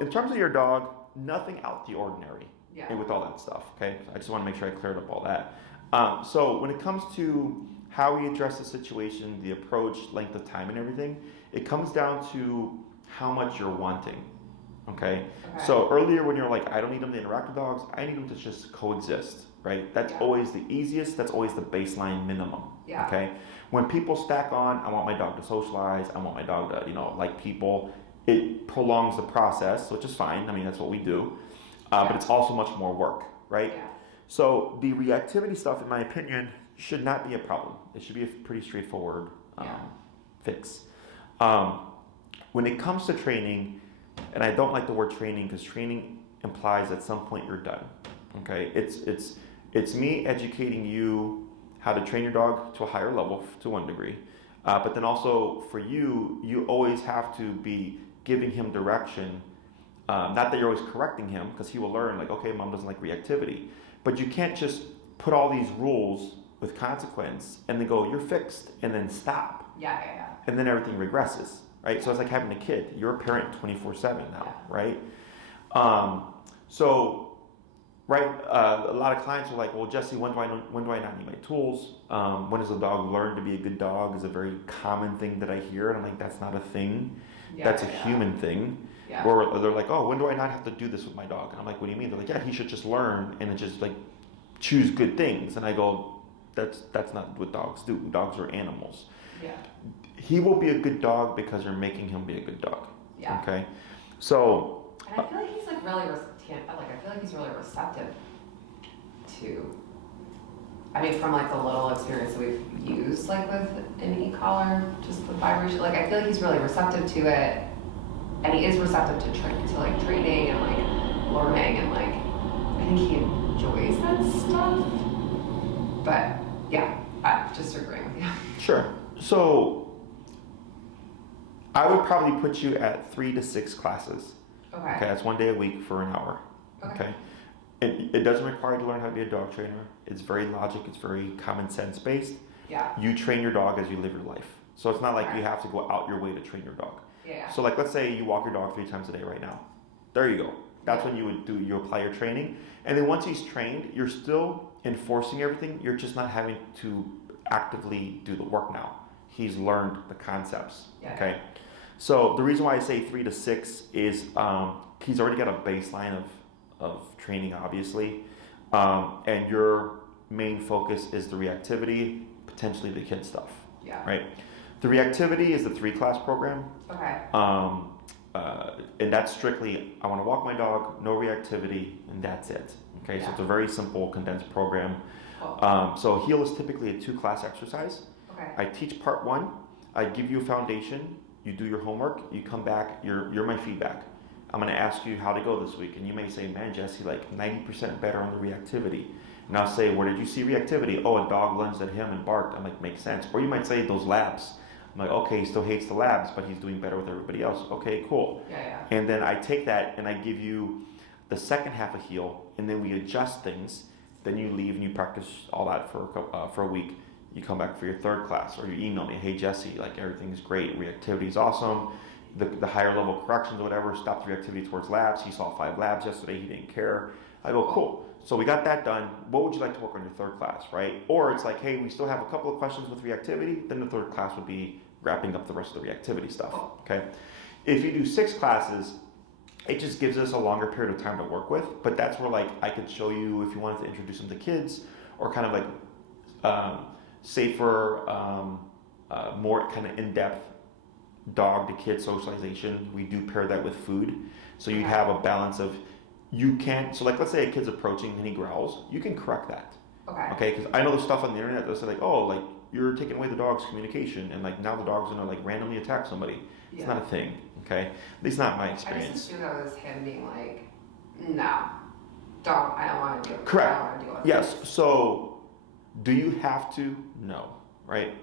in terms of your dog, nothing out the ordinary. Yeah. With all that stuff. Okay, I just want to make sure I cleared up all that. So when it comes to how we address the situation, the approach, length of time, and everything, it comes down to how much you're wanting. Okay. So earlier when you're like, I don't need them to interact with dogs, I need them to just coexist, right? That's always the easiest, that's always the baseline minimum. Yeah. Okay. When people stack on, I want my dog to socialize, I want my dog to, like people, it prolongs the process, which is fine. I mean, that's what we do. But it's also much more work, right? Yeah. So the reactivity stuff, in my opinion, should not be a problem. It should be a pretty straightforward fix. When it comes to training, and I don't like the word training because training implies at some point you're done. Okay, it's me educating you how to train your dog to a higher level to one degree, but then also for you always have to be giving him direction. Not that you're always correcting him because he will learn okay, mom doesn't like reactivity, but you can't just put all these rules with consequence and they go, you're fixed, and then stop. Yeah. And then everything regresses, right? So it's like having a kid. You're a parent 24/7 now, right? So, right, a lot of clients are like, well, Jesse, when do I not need my tools? When does the dog learn to be a good dog is a very common thing that I hear. And I'm like, that's not a thing. That's a human thing. Yeah. Or they're like, oh, when do I not have to do this with my dog? And I'm like, what do you mean? They're like, yeah, he should just learn and just like choose good things. And I go, that's not what dogs do. Dogs are animals. Yeah. He will be a good dog because you're making him be a good dog. Yeah. Okay. So. And I feel like he's like really I feel like he's really receptive to. I mean, from like the little experience that we've used, like with an e-collar, just the vibration. Like I feel like he's really receptive to it, and he is receptive to training and like learning, and like I think he enjoys that stuff. But yeah, I'm just agreeing with you. Sure. So I would probably put you at 3 to 6 classes. Okay. Okay, that's 1 day a week for an hour. Okay. It doesn't require you to learn how to be a dog trainer. It's very logic. It's very common sense based. Yeah. You train your dog as you live your life. So it's not like you have to go out your way to train your dog. Yeah. So like, let's say you walk your dog 3 times a day right now. There you go. That's when you apply your training. And then once he's trained, you're still enforcing everything. You're just not having to actively do the work now. He's learned the concepts. Yeah. Okay. So the reason why I say 3 to 6 is he's already got a baseline of training, obviously, and your main focus is the reactivity, potentially the kid stuff. Yeah. Right. The reactivity is the 3-class program. Okay. And that's strictly, I want to walk my dog, no reactivity, and that's it. Okay. So it's a very simple, condensed program. Cool. So heel is typically a 2-class exercise. Okay. I teach part 1. I give you a foundation. You do your homework. You come back. You're my feedback. I'm going to ask you how to go this week, and you may say, "Man, Jesse, like 90% better on the reactivity." And I'll say, "Where did you see reactivity?" "Oh, a dog lunged at him and barked." I'm like, "Makes sense." Or you might say, "Those labs." I'm like, "Okay, he still hates the labs, but he's doing better with everybody else." Okay, cool. Yeah. And then I take that and I give you the second half of heel, and then we adjust things. Then you leave and you practice all that for a week. You come back for your 3rd class, or you email me, "Hey Jesse, like everything's great, reactivity is awesome. The higher level corrections or whatever, stop the reactivity towards labs. He saw 5 labs yesterday, he didn't care." I go, "Cool. So we got that done. What would you like to work on your 3rd class," right? Or it's like, "Hey, we still have a couple of questions with reactivity." Then the 3rd class would be wrapping up the rest of the reactivity stuff. Okay. If you do 6 classes, it just gives us a longer period of time to work with. But that's where like I could show you if you wanted to introduce them to kids, or kind of like safer, more kind of in-depth dog to kid socialization. We do pair that with food, so you have a balance of so like let's say a kid's approaching and he growls, you can correct that. Okay, because I know there's stuff on the internet that's like, oh, like you're taking away the dog's communication, and like now the dog's gonna like randomly attack somebody. It's not a thing. Okay, at least not my experience. I just assumed that was him being like, "No, dog, I don't want to do it." Correct. I don't want to deal with Yes. this. So do you have to? No. Right.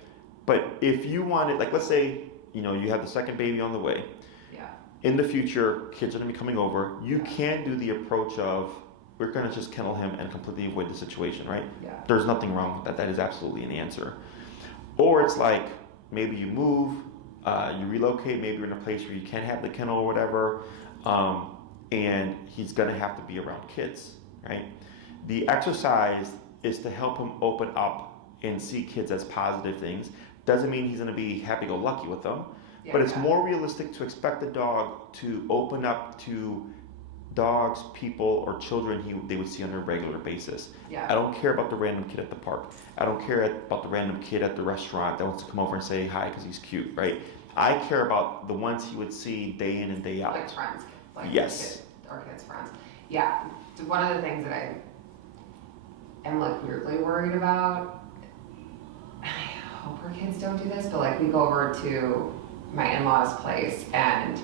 But if you wanted, like, let's say you have the second baby on the way. Yeah. In the future, kids are going to be coming over. You can do the approach of, we're going to just kennel him and completely avoid the situation, right? Yeah. There's nothing wrong with that. That is absolutely an answer. Or it's like, maybe you move, you relocate, maybe you're in a place where you can't have the kennel or whatever, and he's going to have to be around kids, right? The exercise is to help him open up and see kids as positive things. Doesn't mean he's going to be happy-go-lucky with them, but it's more realistic to expect the dog to open up to dogs, people, or children they would see on a regular basis. Yeah. I don't care about the random kid at the park. I don't care about the random kid at the restaurant that wants to come over and say hi because he's cute, right? I care about the ones he would see day in and day out. Like friends. Like yes. Our kids' friends. Yeah. One of the things that I am like weirdly worried about, I hope our kids don't do this, but like we go over to my in-laws' place and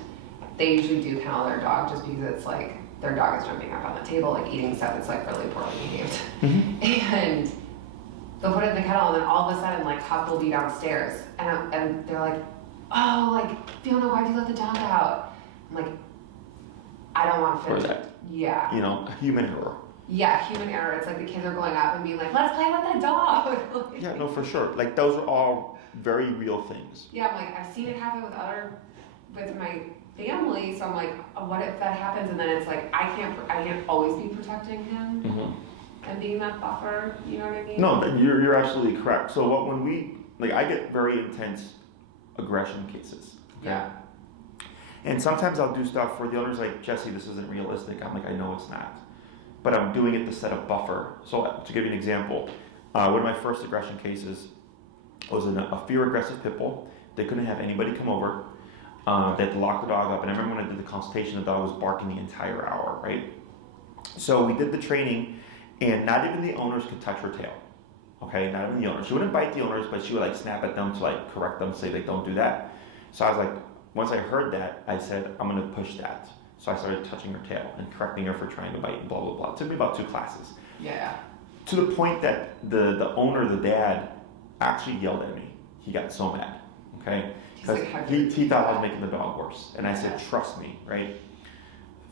they usually do kennel their dog just because it's like their dog is jumping up on the table, like eating stuff that's like really poorly behaved. Mm-hmm. And they'll put it in the kennel and then all of a sudden like Huck will be downstairs and they're like, "Oh, like Fiona, why'd you let the dog out?" I'm like, I don't want to finish that. Yeah. Human error. Yeah, human error. It's like the kids are going up and being like, let's play with the dog. Yeah, no, for sure. Like those are all very real things. Yeah, I'm like, I've seen it happen with my family, so I'm like, what if that happens? And then it's like, I can't always be protecting him and being that buffer, you know what I mean? No, you're absolutely correct. So when we, like, I get very intense aggression cases. Okay? Yeah. And sometimes I'll do stuff where the owner's like, Jesse, this isn't realistic. I'm like, I know it's not. But I'm doing it to set a buffer. So to give you an example, one of my first aggression cases was a fear-aggressive pit bull. They couldn't have anybody come over. They had to lock the dog up. And I remember when I did the consultation, the dog was barking the entire hour, right? So we did the training, and not even the owners could touch her tail. Okay, not even the owners. She wouldn't bite the owners, but she would like snap at them to like correct them, say like don't do that. So I was like, once I heard that, I said, I'm gonna push that. So I started touching her tail and correcting her for trying to bite and blah, blah, blah. It took me about 2 classes. Yeah. To the point that the owner, the dad, actually yelled at me. He got so mad, okay? Because he thought I was making the dog worse. And I said, trust me, right?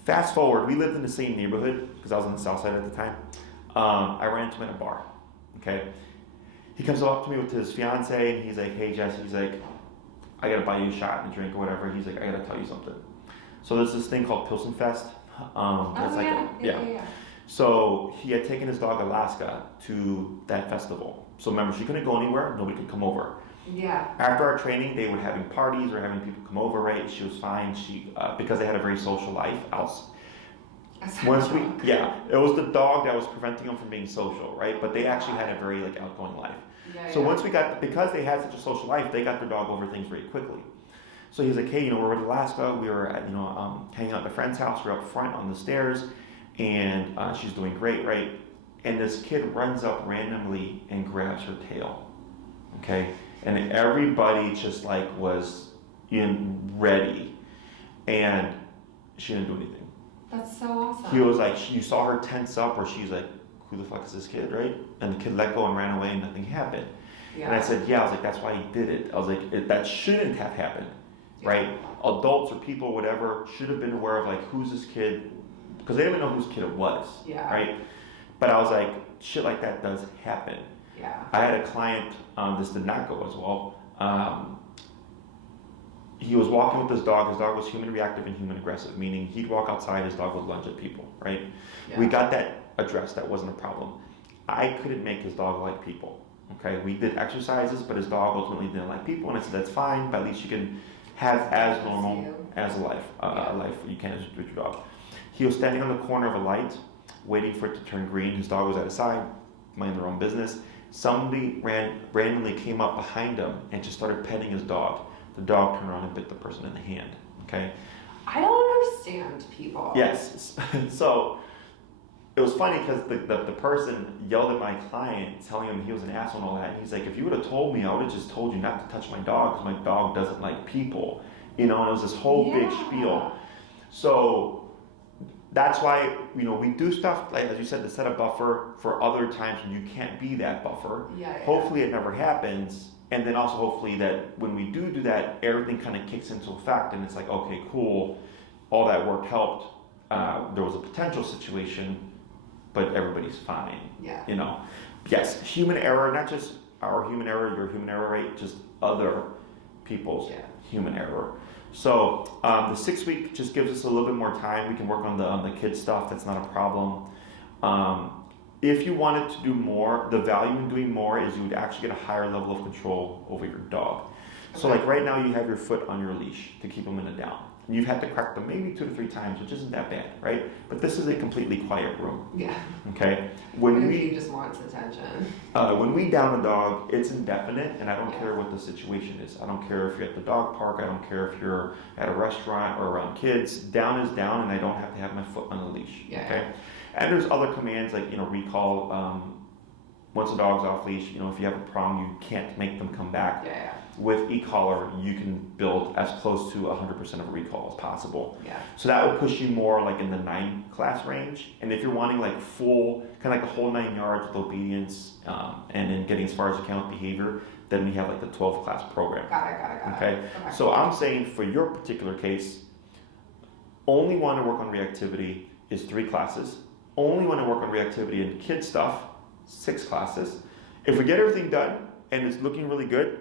Fast forward, we lived in the same neighborhood because I was on the south side at the time. I ran into him in a bar, okay? He comes up to me with his fiance and he's like, hey, Jess, he's like, I gotta buy you a shot and a drink or whatever. He's like, I gotta tell you something. So there's this thing called Pilsen Fest. Yeah. So he had taken his dog Alaska to that festival. So remember, she couldn't go anywhere. Nobody could come over. Yeah. After our training, they were having parties or having people come over. Right? She was fine. She because they had a very social life. It was the dog that was preventing them from being social, right? But they actually had a very like outgoing life. So once because they had such a social life, they got their dog over things very quickly. So he's like, hey, we're in Alaska. We were at, hanging out at a friend's house. We're up front on the stairs, and she's doing great, right? And this kid runs up randomly and grabs her tail, okay? And everybody just like was ready, and she didn't do anything. That's so awesome. He was like, you saw her tense up, where she's like, who the fuck is this kid, right? And the kid let go and ran away, and nothing happened. Yeah. And I said, I was like, that's why he did it. I was like, that shouldn't have happened. Right? Adults or people, whatever, should have been aware of like, who's this kid? Because they didn't even know whose kid it was. Yeah. Right? But I was like, shit like that does happen. Yeah. I had a client, this did not go as well. He was walking with his dog. His dog was human reactive and human aggressive, meaning he'd walk outside, his dog would lunge at people, right? Yeah. We got that addressed. That wasn't a problem. I couldn't make his dog like people. Okay? We did exercises, but his dog ultimately didn't like people. And I said, that's fine, but at least you can have as normal as a life you can with your dog. He was standing on the corner of a light, waiting for it to turn green. His dog was at his side, minding their own business. Somebody randomly came up behind him and just started petting his dog. The dog turned around and bit the person in the hand. Okay. I don't understand people. Yes. So it was funny because the person yelled at my client, telling him he was an asshole and all that. And he's like, if you would have told me, I would have just told you not to touch my dog because my dog doesn't like people. And it was this whole big spiel. So that's why, we do stuff, like as you said, to set a buffer for other times when you can't be that buffer. Hopefully it never happens. And then also hopefully that when we do that, everything kind of kicks into effect and it's like, okay, cool. All that work helped. There was a potential situation, but everybody's fine. Yeah. Yes, human error, not just our human error, your human error, right? Just other people's human error. So the 6 week just gives us a little bit more time. We can work on the kid stuff. That's not a problem. If you wanted to do more, the value in doing more is you would actually get a higher level of control over your dog. So like right now you have your foot on your leash to keep them in a down. You've had to correct them maybe 2 to 3 times, which isn't that bad, right? But this is a completely quiet room. Yeah. Okay. He just wants attention. When we down a dog, it's indefinite, and I don't care what the situation is. I don't care if you're at the dog park. I don't care if you're at a restaurant or around kids. Down is down, and I don't have to have my foot on the leash. Yeah. Okay. And there's other commands like recall. Once a dog's off leash, if you have a prong, you can't make them come back. Yeah. With e-collar, you can build as close to 100% of a recall as possible. Yeah. So that would push you more like in the 9 class range. And if you're wanting like full, kind of like the whole 9 yards with obedience, and then getting as far as you can with behavior, then we have like the 12 class program. Got it. Okay. So I'm saying for your particular case, only want to work on reactivity is 3 classes. only want to work on reactivity and kid stuff, 6 classes. If we get everything done and it's looking really good,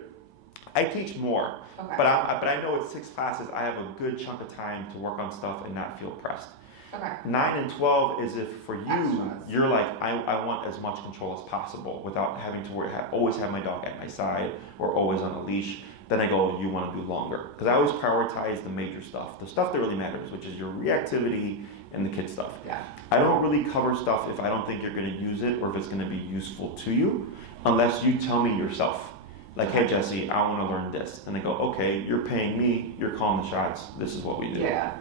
I teach more. Okay. But I know it's 6 classes, I have a good chunk of time to work on stuff and not feel pressed. Okay. 9 and 12 is if for you, Extras. you're like, I want as much control as possible without having to always have my dog at my side or always on a leash. Then I go, you want to do longer. Because I always prioritize the major stuff, the stuff that really matters, which is your reactivity and the kid stuff. Yeah. I don't really cover stuff if I don't think you're going to use it or if it's going to be useful to you, unless you tell me yourself. Like, hey Jesse, I want to learn this. And they go, okay, you're paying me, you're calling the shots, this is what we do. Yeah.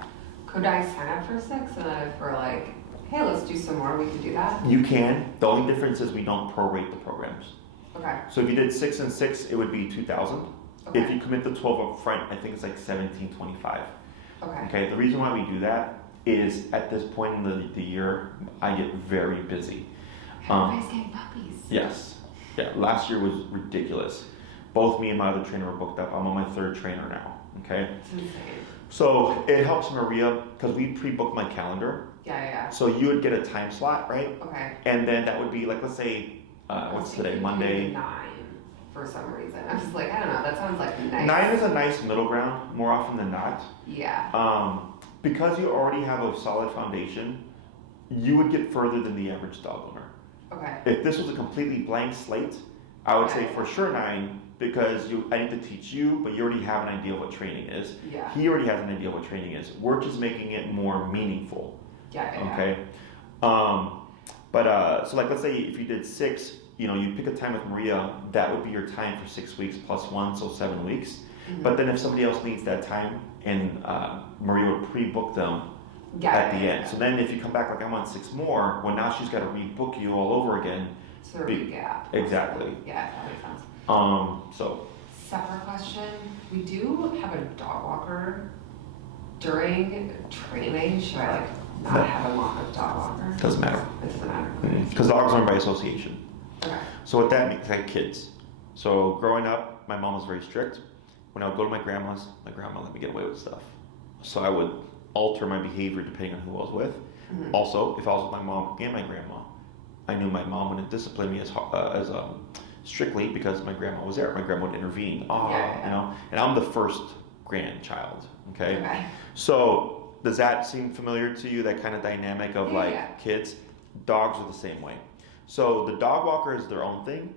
Could I sign up for 6 and then if we're like, hey, let's do some more, we could do that? You can. The only difference is we don't prorate the programs. Okay. So if you did 6 and 6, it would be 2,000. Okay. If you commit the 12 up front, I think it's like 1725. Okay. Okay, the reason why we do that is at this point in the year, I get very busy. Everybody's getting puppies. Yes. Yeah, last year was ridiculous. Both me and my other trainer were booked up. I'm on my 3rd trainer now. Okay. It's insane. So it helps Maria because we pre-booked my calendar. Yeah. So you would get a time slot, right? Okay. And then that would be like, let's say, what's today? Monday. 9 for some reason. I'm just like, I don't know. That sounds like nice. 9 is a nice middle ground, more often than not. Yeah. Because you already have a solid foundation, you would get further than the average dog owner. Okay. If this was a completely blank slate, I would say Yeah. for sure 9 because I need to teach you, but you already have an idea of what training is. Yeah. He already has an idea of what training is. We're just making it more meaningful. Yeah. Okay. So like let's say if you did 6, you pick a time with Maria, that would be your time for 6 weeks plus 1, so 7 weeks. Mm-hmm. But then if somebody else needs that time, and Maria would pre-book them at the end. So then if you come back like I want 6 more, well now she's got to rebook you all over again. So there would be a gap. Exactly. Yeah, that makes sense. So Separate question. We do have a dog walker during training. Should I not have him on a dog walker? doesn't matter It doesn't matter. because dogs are by association. Okay. So what that means, like kids. So growing up, my mom was very strict. When I would go to my grandma let me get away with stuff. So I would alter my behavior depending on who I was with. Mm-hmm. Also, if I was with my mom and my grandma, I knew my mom wouldn't discipline me as strictly because my grandma was there. My grandma would intervene. And I'm the first grandchild. Okay. So does that seem familiar to you? That kind of dynamic of kids, dogs are the same way. So the dog walker is their own thing.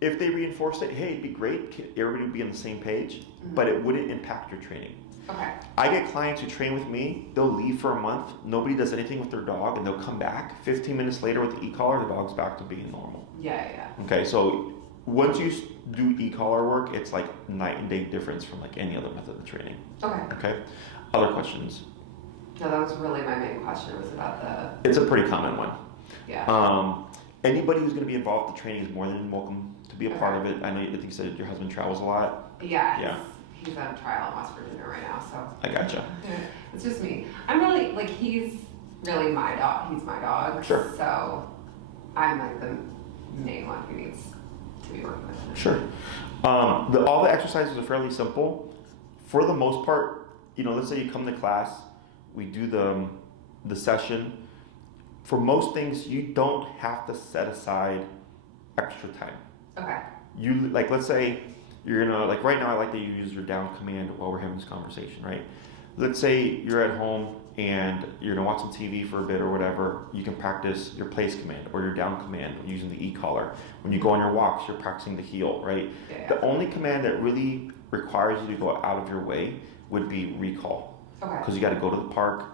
If they reinforced it, hey, it'd be great. Everybody would be on the same page, but it wouldn't impact your training. Okay. I get clients who train with me, they'll leave for a month, nobody does anything with their dog, and they'll come back 15 minutes later with the e-collar, the dog's back to being normal. Yeah. Okay, so once you do e-collar work, it's like night and day difference from like any other method of training. Okay. Other questions? No, that was really my main question, was about the... It's a pretty common one. Yeah. Anybody who's going to be involved in the training is more than welcome to be a part of it. I know I think you said your husband travels a lot. Yeah. He's on trial in West Virginia right now, so... I gotcha. It's just me. I'm really, he's really my dog. He's my dog. Sure. So I'm the main one who needs to be working with him. Sure. All the exercises are fairly simple. For the most part, let's say you come to class, we do the session. For most things, you don't have to set aside extra time. Okay. Let's say you're gonna, right now I like to use your down command while we're having this conversation, right? Let's say you're at home and you're gonna watch some TV for a bit or whatever, you can practice your place command or your down command using the e-collar. When you go on your walks, you're practicing the heel, right? Yeah. The only command that really requires you to go out of your way would be recall. Okay. Because you gotta go to the park,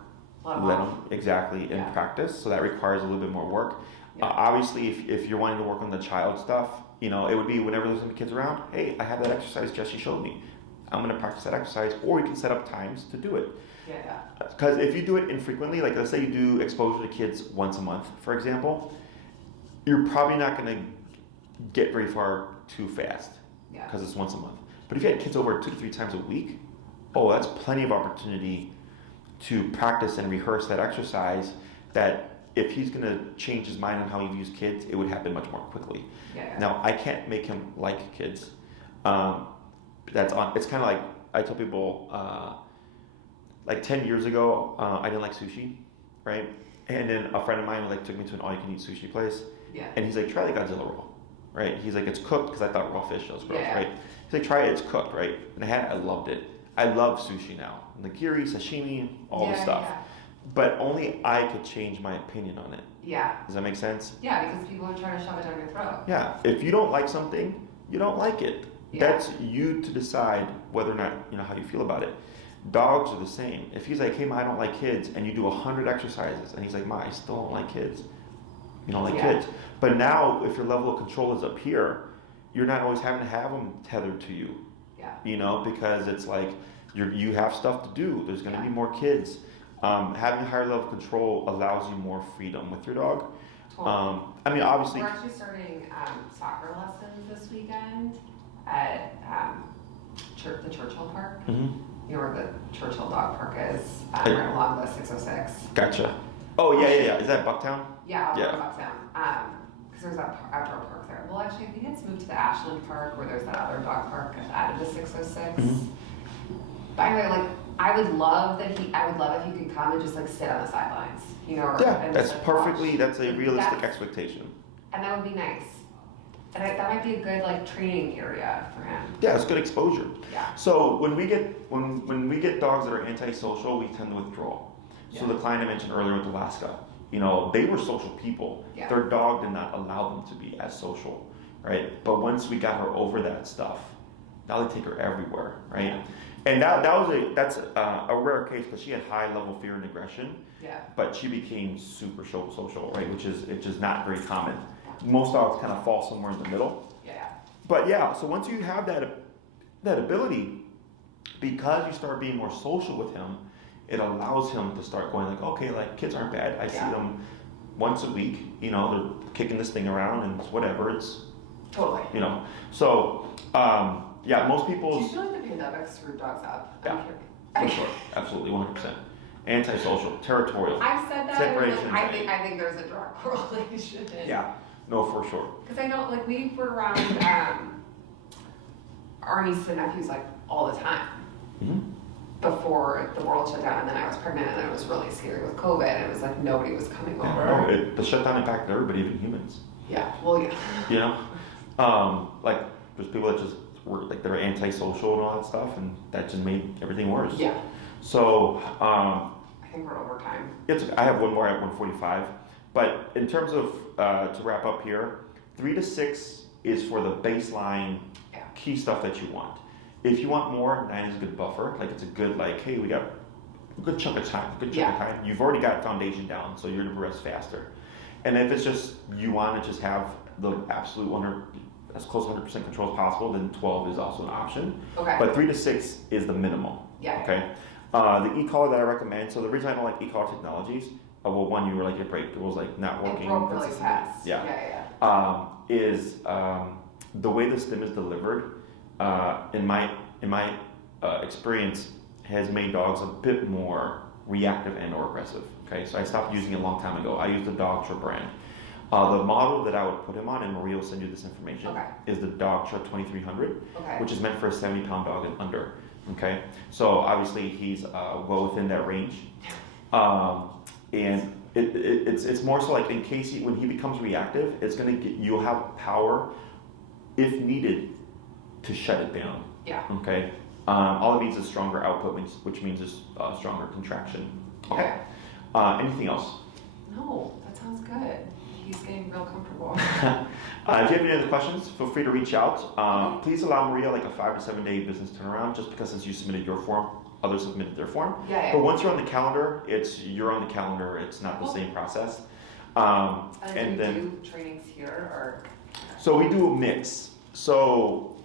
let them exactly in Yeah. practice, so that requires a little bit more work. Yeah. Obviously, if you're wanting to work on the child stuff, it would be whenever there's any kids around, hey, I have that exercise Jesse showed me. I'm going to practice that exercise, or you can set up times to do it. Yeah. Because if you do it infrequently, like let's say you do exposure to kids once a month, for example, you're probably not going to get very far too fast because it's once a month. But if you had kids over 2 to 3 times a week, that's plenty of opportunity to practice and rehearse that exercise that if he's going to change his mind on how he views kids, it would happen much more quickly. Yeah. Now, I can't make him like kids. It's kind of like I tell people, 10 years ago, I didn't like sushi, right? And then a friend of mine like took me to an all-you-can-eat sushi place, Yeah. and he's like, try the Godzilla roll, right? He's like, it's cooked because I thought raw fish was gross, Yeah. right? He's like, try it, it's cooked, right? And I loved it. I love sushi now, nigiri, sashimi, all the stuff. Yeah. But only I could change my opinion on it. Yeah. Does that make sense? Yeah, because people are trying to shove it down your throat. Yeah. If you don't like something, you don't like it. Yeah. That's you to decide whether or not, how you feel about it. Dogs are the same. If he's like, hey, Ma, I don't like kids, and you do 100 exercises, and he's like, Ma, I still don't like kids. You don't like kids. But now, if your level of control is up here, you're not always having to have them tethered to you. Yeah. Because it's like you have stuff to do. There's going to be more kids. Having a higher level of control allows you more freedom with your dog. Totally. Obviously. We're actually starting soccer lessons this weekend at the Churchill Park. Mm-hmm. You know where the Churchill Dog Park is, right along the 606. Gotcha. Oh, yeah. Is that Bucktown? Yeah, Bucktown. Because there's that outdoor park there. Well, actually, I think it's moved to the Ashland Park where there's that other dog park added to 606. Mm-hmm. But anyway, I would love if you could come and just sit on the sidelines, Yeah, that's perfectly. that's a realistic expectation. And that would be nice. And that might be a good training area for him. Yeah, it's good exposure. Yeah. So when we get dogs that are antisocial, we tend to withdraw. So the client I mentioned earlier with Alaska, they were social people. Yeah. Their dog did not allow them to be as social, right? But once we got her over that stuff, now they take her everywhere, right? Yeah. And that's a rare case because she had high level fear and aggression. Yeah. But she became super social, right? Which is not very common. Most dogs kind of fall somewhere in the middle. Yeah. But so once you have that ability, because you start being more social with him, it allows him to start going okay, kids aren't bad. I see them once a week. They're kicking this thing around and it's whatever. It's totally. So most people. Do you feel like the pandemic screwed dogs up? Yeah. For sure. Absolutely, 100%. Antisocial, territorial. I've said that. Separation. I think there's a direct correlation. Yeah. No, for sure. Because I know, we were around our nieces and nephews all the time before the world shut down, and then I was pregnant, and it was really scary with COVID. And it was nobody was coming over. The shutdown impacted everybody, even humans. Yeah. Well, yeah. There's people that just were they're antisocial and all that stuff, and that just made everything worse. Yeah. So I think we're over time. I have one more at 1:45. But in terms of, to wrap up here, 3 to 6 is for the baseline key stuff that you want. If you want more, 9 is a good buffer. It's a good, hey, we got a good chunk of time. You've already got foundation down, so you're going to progress faster. And if it's just, you want to just have the absolute 100, as close to 100% control as possible, then 12 is also an option. Okay. But 3 to 6 is the minimum. Yeah. Okay. The e-collar that I recommend, so the reason I don't like e-collar technologies, one, you were your brake was not working. It broke really fast. Yeah. Is the way the stim is delivered, in my experience, has made dogs a bit more reactive and or aggressive. Okay, so I stopped using it a long time ago. I use the Dogtra brand. The model that I would put him on, and Maria will send you this information, is the Dogtra 2300, which is meant for a 70-pound dog and under. Okay, so obviously he's well within that range. And it's more so in case when he becomes reactive, you'll have power if needed to shut it down. Yeah. Okay. All it means is stronger output, which means is stronger contraction. Okay. Anything else? No, that sounds good. He's getting real comfortable. If you have any other questions, feel free to reach out. Please allow Maria a 5 to 7 day business turnaround, just because since you submitted your form, others submitted their form. Yeah. But once you're on the calendar, you're on the calendar. It's not the same process. And then do trainings here, or? So we do a mix. So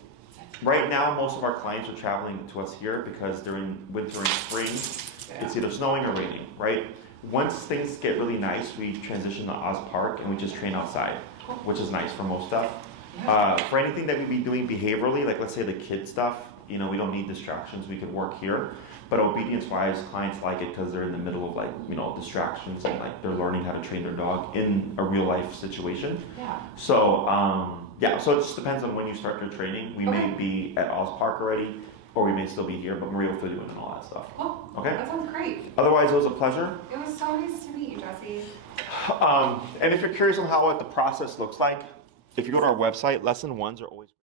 right now, most of our clients are traveling to us here because during winter and spring, it's either snowing or raining, right? Once things get really nice, we transition to Oz Park and we just train outside, which is nice for most stuff. Yeah. For anything that we'd be doing behaviorally, let's say the kid stuff, we don't need distractions. We could work here. But obedience-wise, clients like it because they're in the middle of distractions and they're learning how to train their dog in a real-life situation. Yeah. So so it just depends on when you start your training. We may be at Oz Park already. or we may still be here, but Maria will fill you in and all that stuff. Cool. Okay? That sounds great. Otherwise, it was a pleasure. It was so nice to meet you, Jesse. And if you're curious on what the process looks like, if you go to our website, lesson ones are always